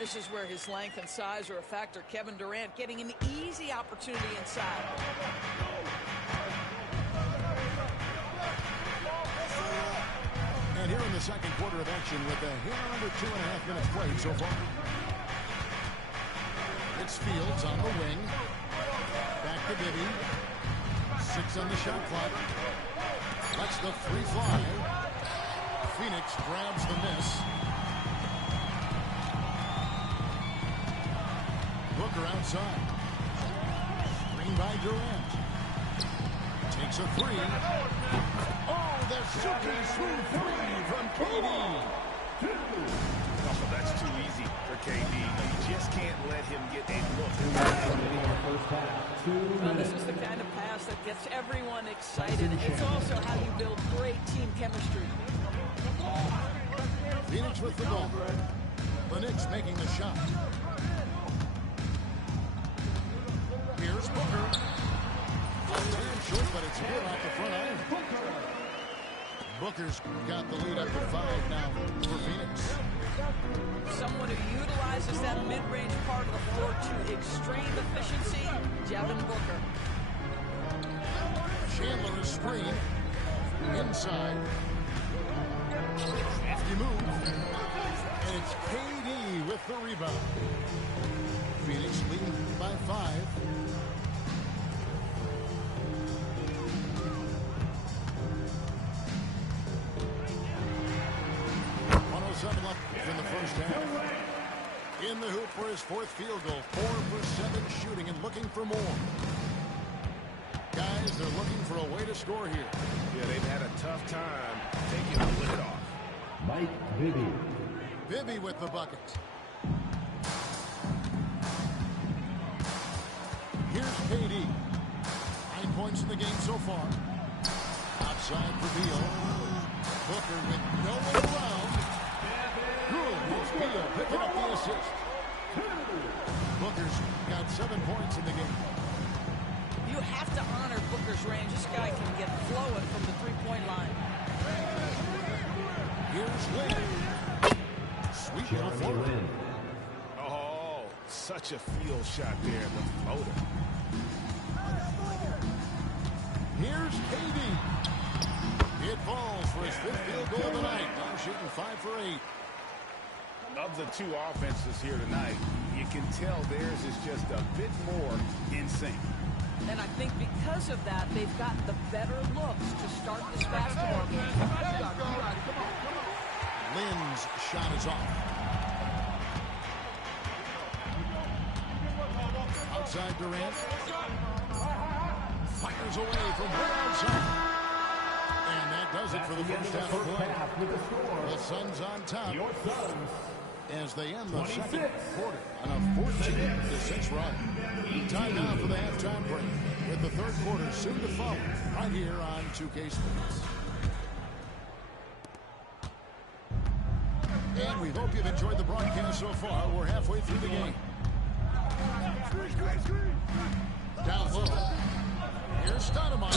This is where his length and size are a factor. Kevin Durant getting an easy opportunity inside. And here in the second quarter of action with a hair under 2.5 minutes played so far. It's Fields on the wing. Back to Bibby. 6 on the shot clock. Lets the three fly. Phoenix grabs the miss. Booker outside. Screen by Durant. Takes a three. Oh, the shooting through three from KD. Oh, that's too easy for KD. You just can't let him get a look. Well, this is the kind of pass that gets everyone excited. It's also how you build great team chemistry. Phoenix with the ball. The Knicks making the shot. Here's Booker. Turn short, but it's good off the front iron. Booker's got the lead up to 5 now for Phoenix. Someone who utilizes that mid-range part of the floor to extreme efficiency, Devin Booker. Chandler is screen. Inside. Hefty move. And it's KD with the rebound. Phoenix leading by 5. In the first half. In the hoop for his 4th field goal. 4 for 7 shooting and looking for more. Guys, they're looking for a way to score here. Yeah, they've had a tough time taking the lid off. Mike Bibby. Bibby with the bucket. Here's KD. 9 points in the game so far. Outside for Beal. Booker with no one around. Here's Beal picking up the assist. Booker's got 7 points in the game. You have to honor Booker's range. This guy can get flowing from the three-point line. Here's Lynn. Sweet little floater. Oh, such a field shot there, the floater. Here's KD. It falls for his 5th field goal of the night. Now shooting 5 for 8. Of the two offenses here tonight, you can tell theirs is just a bit more in sync. And I think because of that, they've gotten the better looks to start this basketball game. Lynn's shot is off. Outside Durant. Fires away from way outside. And that does it for the first half of play. The Suns on top as they end the second quarter on a 14-6 run. Time now for the halftime break with the third quarter soon to follow right here on 2K Sports. And we hope you've enjoyed the broadcast so far. We're halfway through the game. Down low. Here's Stoudemire.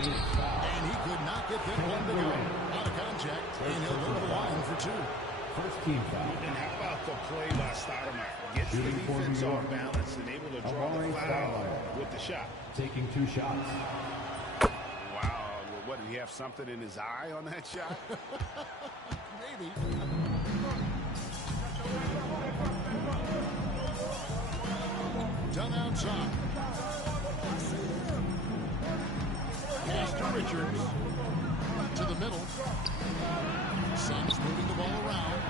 And he could not get that one to go. Out of contact, and he'll go to the line for 2. First team foul. And how about the play by Stoudemire? Gets the defense off balance and able to draw the foul with the shot. Taking 2 shots. Wow. What, did he have something in his eye on that shot? Maybe. Done outside. Pass to Richards. To the middle. Suns moving the ball around.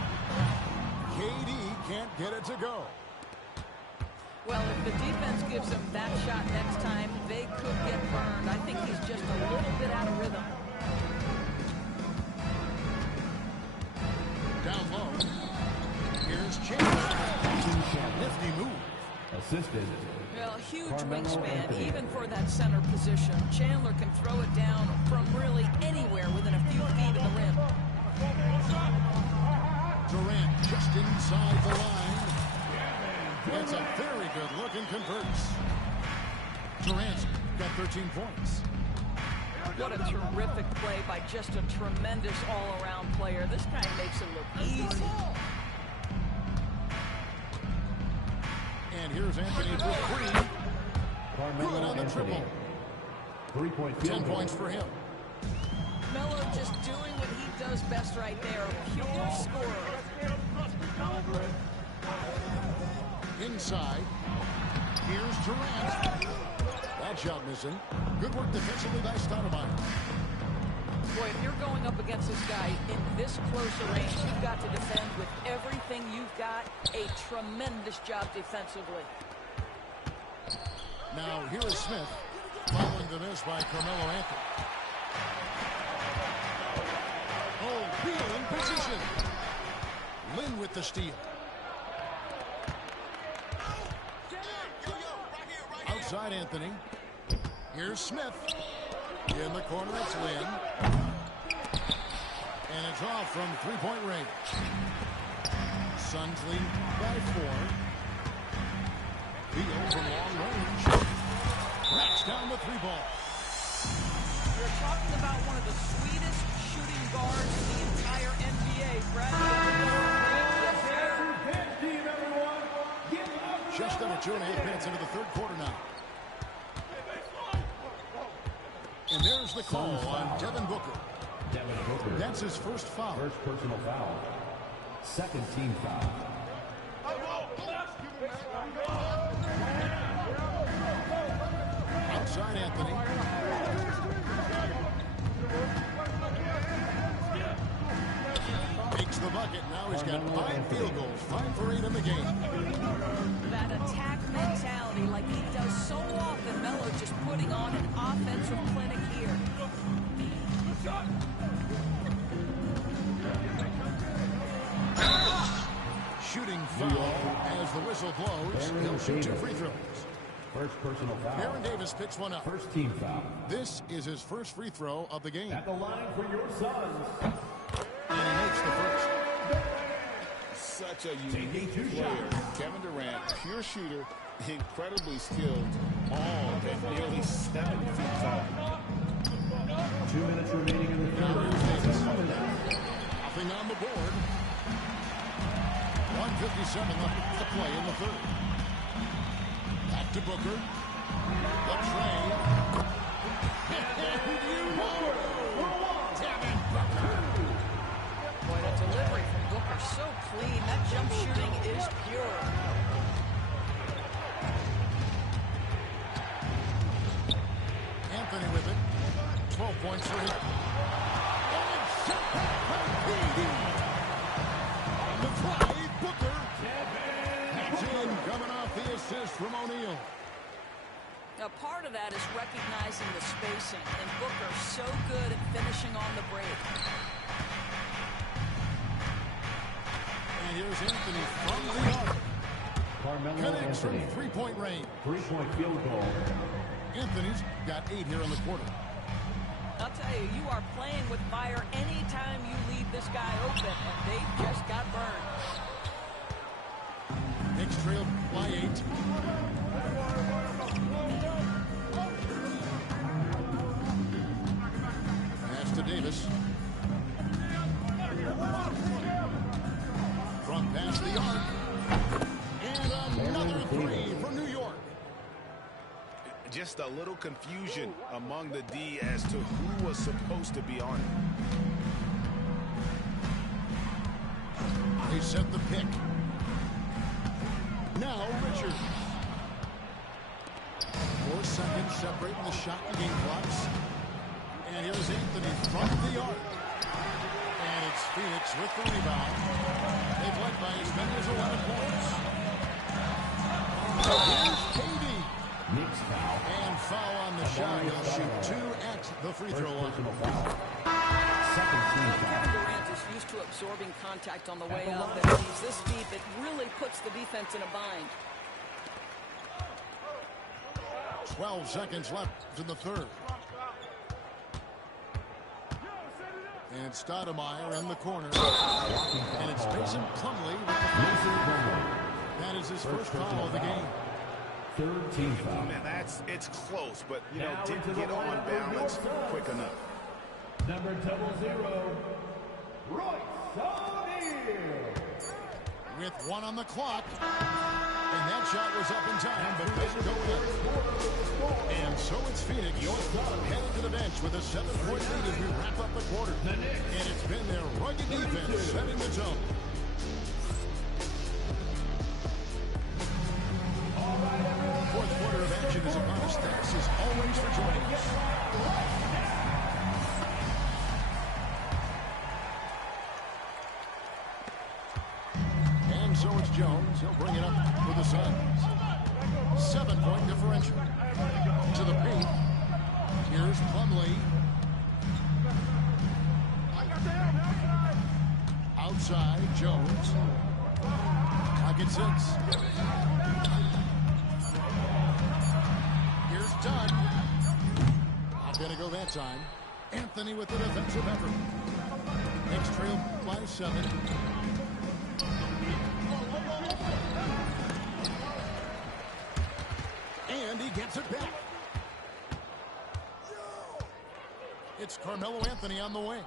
KD can't get it to go. Well, if the defense gives him that shot next time, they could get burned. I think he's just a little bit out of rhythm. Down low. Here's Chandler. Nifty move. Assisted. Well, huge Carmelo wingspan, Anthony. even for that center position. Chandler can throw it down from really anywhere within a few feet of the rim. Durant just inside the line. It's a very good look and converts. Durant's got 13 points. What a terrific play by just a tremendous all-around player. This guy makes it look easy. And here's Anthony for 3. Good Carmelo on the Anthony. triple. 3-point 10 field goal. points for him. Melo just doing what he does best right there. Pure scorer. Inside. Here's Durant. That shot missing. Good work defensively by Stoudemire. Boy, if you're going up against this guy in this close a range, you've got to defend with everything you've got. A tremendous job defensively. Now, here is Smith following the miss by Carmelo Anthony. Oh, Beal in position. Lynn with the steal. Outside Anthony. Here's Smith. In the corner, it's Lynn. And it's off from three-point range. Suns lead by 4. Beal from long range. Knocks down the 3-ball. You're talking about one of the sweetest shooting guards in the entire NBA, Brad. Just under 2.5 minutes into the third quarter now. And there's the call on Devin Booker. Devin Booker. That's his first foul. First personal foul. Second team foul. Outside Anthony. Makes the bucket. Now he's got 5 field goals. 5 for 8 in the game. That attack mentality like he does so often. Melo just putting on an offensive clinic here. Shooting foul as the whistle blows. He'll shoot 2 free throws. First personal foul. Aaron Davis picks one up. First team foul. This is his first free throw of the game. At the line for your Suns. And he makes the first. Such a unique player. Kevin Durant, pure shooter, incredibly skilled, all at nearly 7 feet tall. 2 minutes remaining in the Now third. here's Davis. Nothing on the board. 1:57 left to play in the third. Back to Booker. The train. Devin Booker. Boy, the delivery from Booker so clean. That jump shooting is pure. Anthony with it. 12 points for him. And shot by KD. On the fly, Booker. That's in, coming off the assist from O'Neal. Now, part of that is recognizing the spacing, and Booker's so good at finishing on the break. And here's Anthony from the arc. Carmelo Connects from Anthony. 3-point range. 3-point field goal. Anthony's got 8 here in the quarter. I'll tell you, you are playing with fire anytime you leave this guy open, and they just got burned. Knicks trail by 8. Pass to Davis. From past the arc. And another three for New York. Just a little confusion among the D as to who was supposed to be on it. They set the pick. Now Richards. 4 seconds separating the shot and game clocks. And here's Anthony from the arc. And it's Phoenix with the rebound. They've led by as many as 11 points. Here's KD. And foul on the shot. He'll shoot 2 at the free throw line. Kevin Durant is used to absorbing contact on the way up. If he's this deep, it really puts the defense in a bind. 12 seconds left in the third. And Stoudemire in the corner. And it's Mason Plumlee with the foul. That is his first foul of the game. Third team foul. Man, it's close, but you know, didn't get on balance quick enough. Number 00, Royce O'Neal. With 1 on the clock. And that shot was up in time, but didn't go in. And so it's Phoenix headed to the bench with a 7-point lead as we wrap up the quarter. And it's been their rugged defense setting the tone. Fourth quarter of action is upon us. Thanks as always for joining us. And so it's Jones. He'll bring it up with the Suns. 7-point differential. To the paint. Here's Plumlee. Outside, Jones. Clock at 6. Here's Dunn. Not going to go that time. Anthony with the defensive effort. Next trail by 7. And he gets it back. It's Carmelo Anthony on the wing.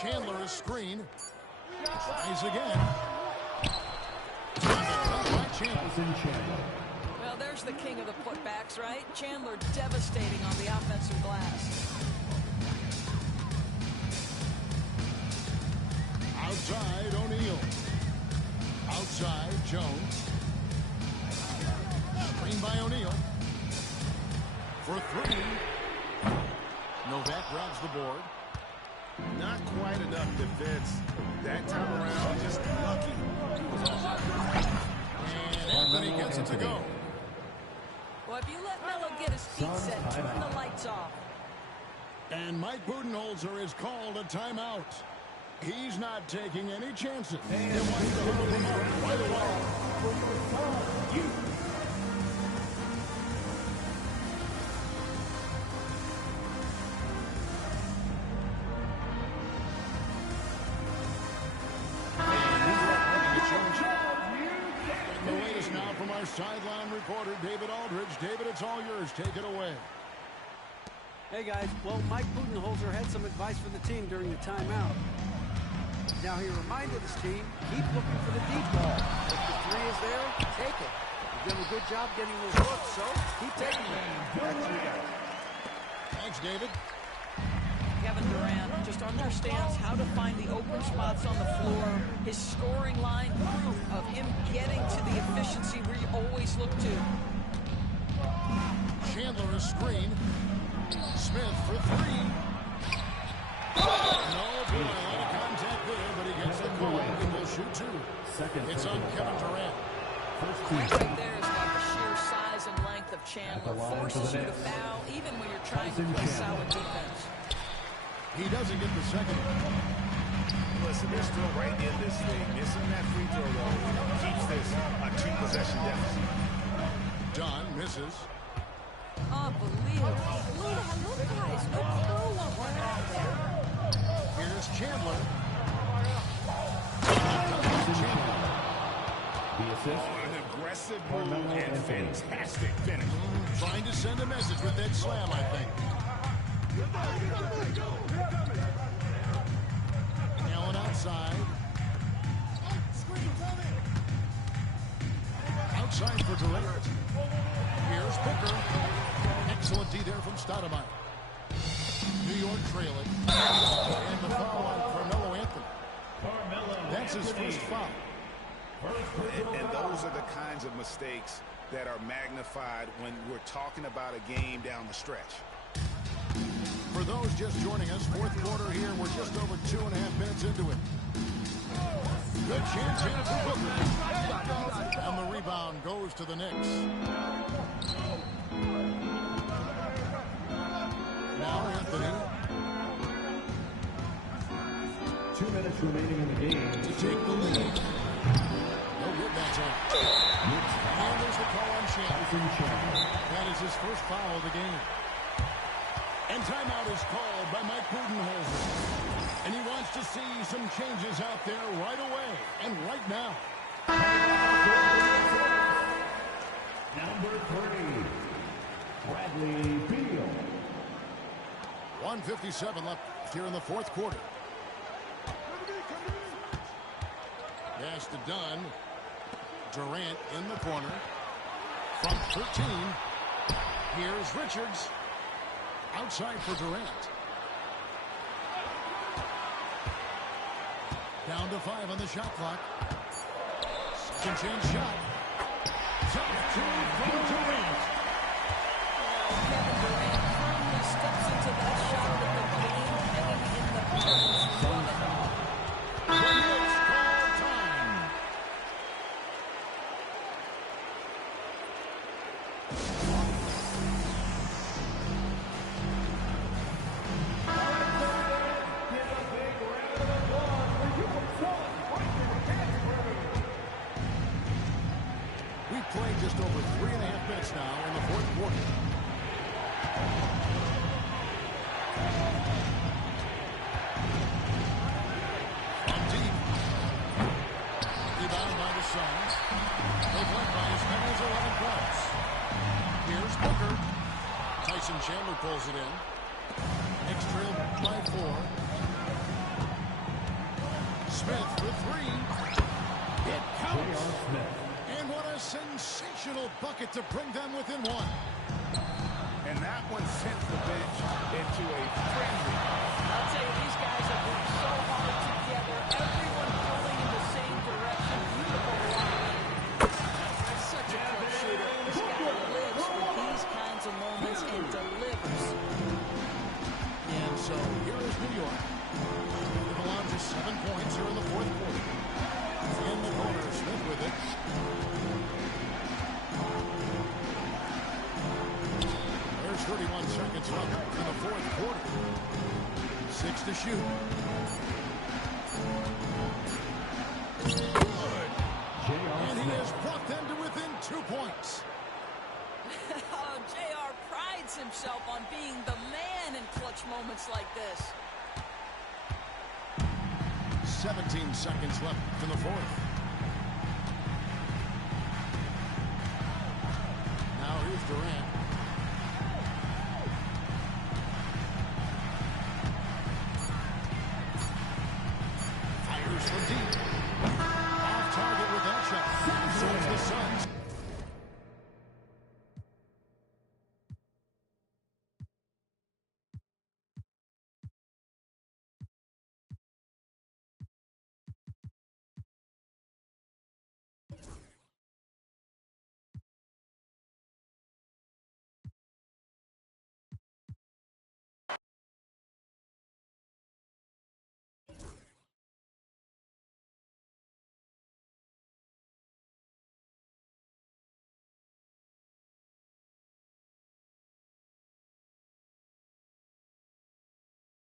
Chandler is screened. Tries again. Well, there's the king of the putbacks, right? Chandler devastating on the offensive glass. Outside, O'Neal. Outside, Jones. Screen by O'Neal. For 3. Novak grabs the board. Not quite enough defense. That time around, just lucky. And Anthony gets it to go. Well, if you let Melo get his feet set, turn the lights off. And Mike Budenholzer is called a timeout. He's not taking any chances. And wants to hold him up right away. The latest now from our sideline reporter, David Aldridge. David, it's all yours. Take it away. Hey, guys. Well, Mike Budenholzer had some advice for the team during the timeout. Now, he reminded his team, keep looking for the deep ball. If the 3 is there, take it. You've done a good job getting those looks, so keep taking them. Back to you guys. Thanks, David. Kevin Durant just understands how to find the open spots on the floor. His scoring line, proof of him getting to the efficiency we always look to. Chandler is screened. Smith for 3. No, boy, a lot of contact there, but he gets the call and will shoot 2. It's on Kevin Durant. Right there has got the sheer size and length of Chandler. Forces you to foul even when you're trying to play solid defense. He doesn't get the second. Listen, they're still right in this thing. Missing that free throw, though, keeps this a 2-possession deficit. Dunn misses. Unbelievable. Look, guys, no clue what went on there. Here's Chandler. The assist. An aggressive move and fantastic finish. Trying to send a message with that slam, I think. Allen outside. Outside for Durant. Here's Booker. Excellent D there from Stoudemire. New York trail it. And the foul on Carmelo Anthony. That's his first foul. And those are the kinds of mistakes that are magnified when we're talking about a game down the stretch. For those just joining us, fourth quarter here. We're just over 2.5 minutes into it. Good chance here for Booker. And the rebound goes to the Knicks. Now Anthony. 2 minutes remaining in the game. To take the lead. No good that time. And there's the call on Chandler. That is his first foul of the game. And timeout is called by Mike Budenholzer. And he wants to see some changes out there right away and right now. Number 3, Bradley Beal. 1:57 left here in the fourth quarter. Pass to Dunn. Durant in the corner. From 13. Here's Richards. Outside for Durant. Down to 5 on the shot clock. Second chance shot. Top 2 from Durant. Kevin Durant firmly steps into that shot with the game hanging in the balance. Love it. It's call time. We've played just over 3.5 minutes now in the fourth quarter. From deep. Rebound by the Suns. They've led by as many as 11 points. Here's Booker. Tyson Chandler pulls it in. Knicks trail by 4. Smith for 3. It counts. And what a sensational bucket to bring them within 1. And that one sent the bench into a frenzy. I'll tell you, these guys have worked so hard together. Everyone pulling in the same direction. Beautiful line. That's such a clutch shooter. This guy lives for these kinds of moments and delivers. And so here is New York. They've allowed just 7 points here in the fourth quarter. In the corner, Smith with it. There's 31 seconds left in the fourth quarter. 6 to shoot. Good. And he has brought them to within 2 points. Oh, JR prides himself on being the man in clutch moments like this. 17 seconds left in the fourth. Now here's Durant. Fires from deep.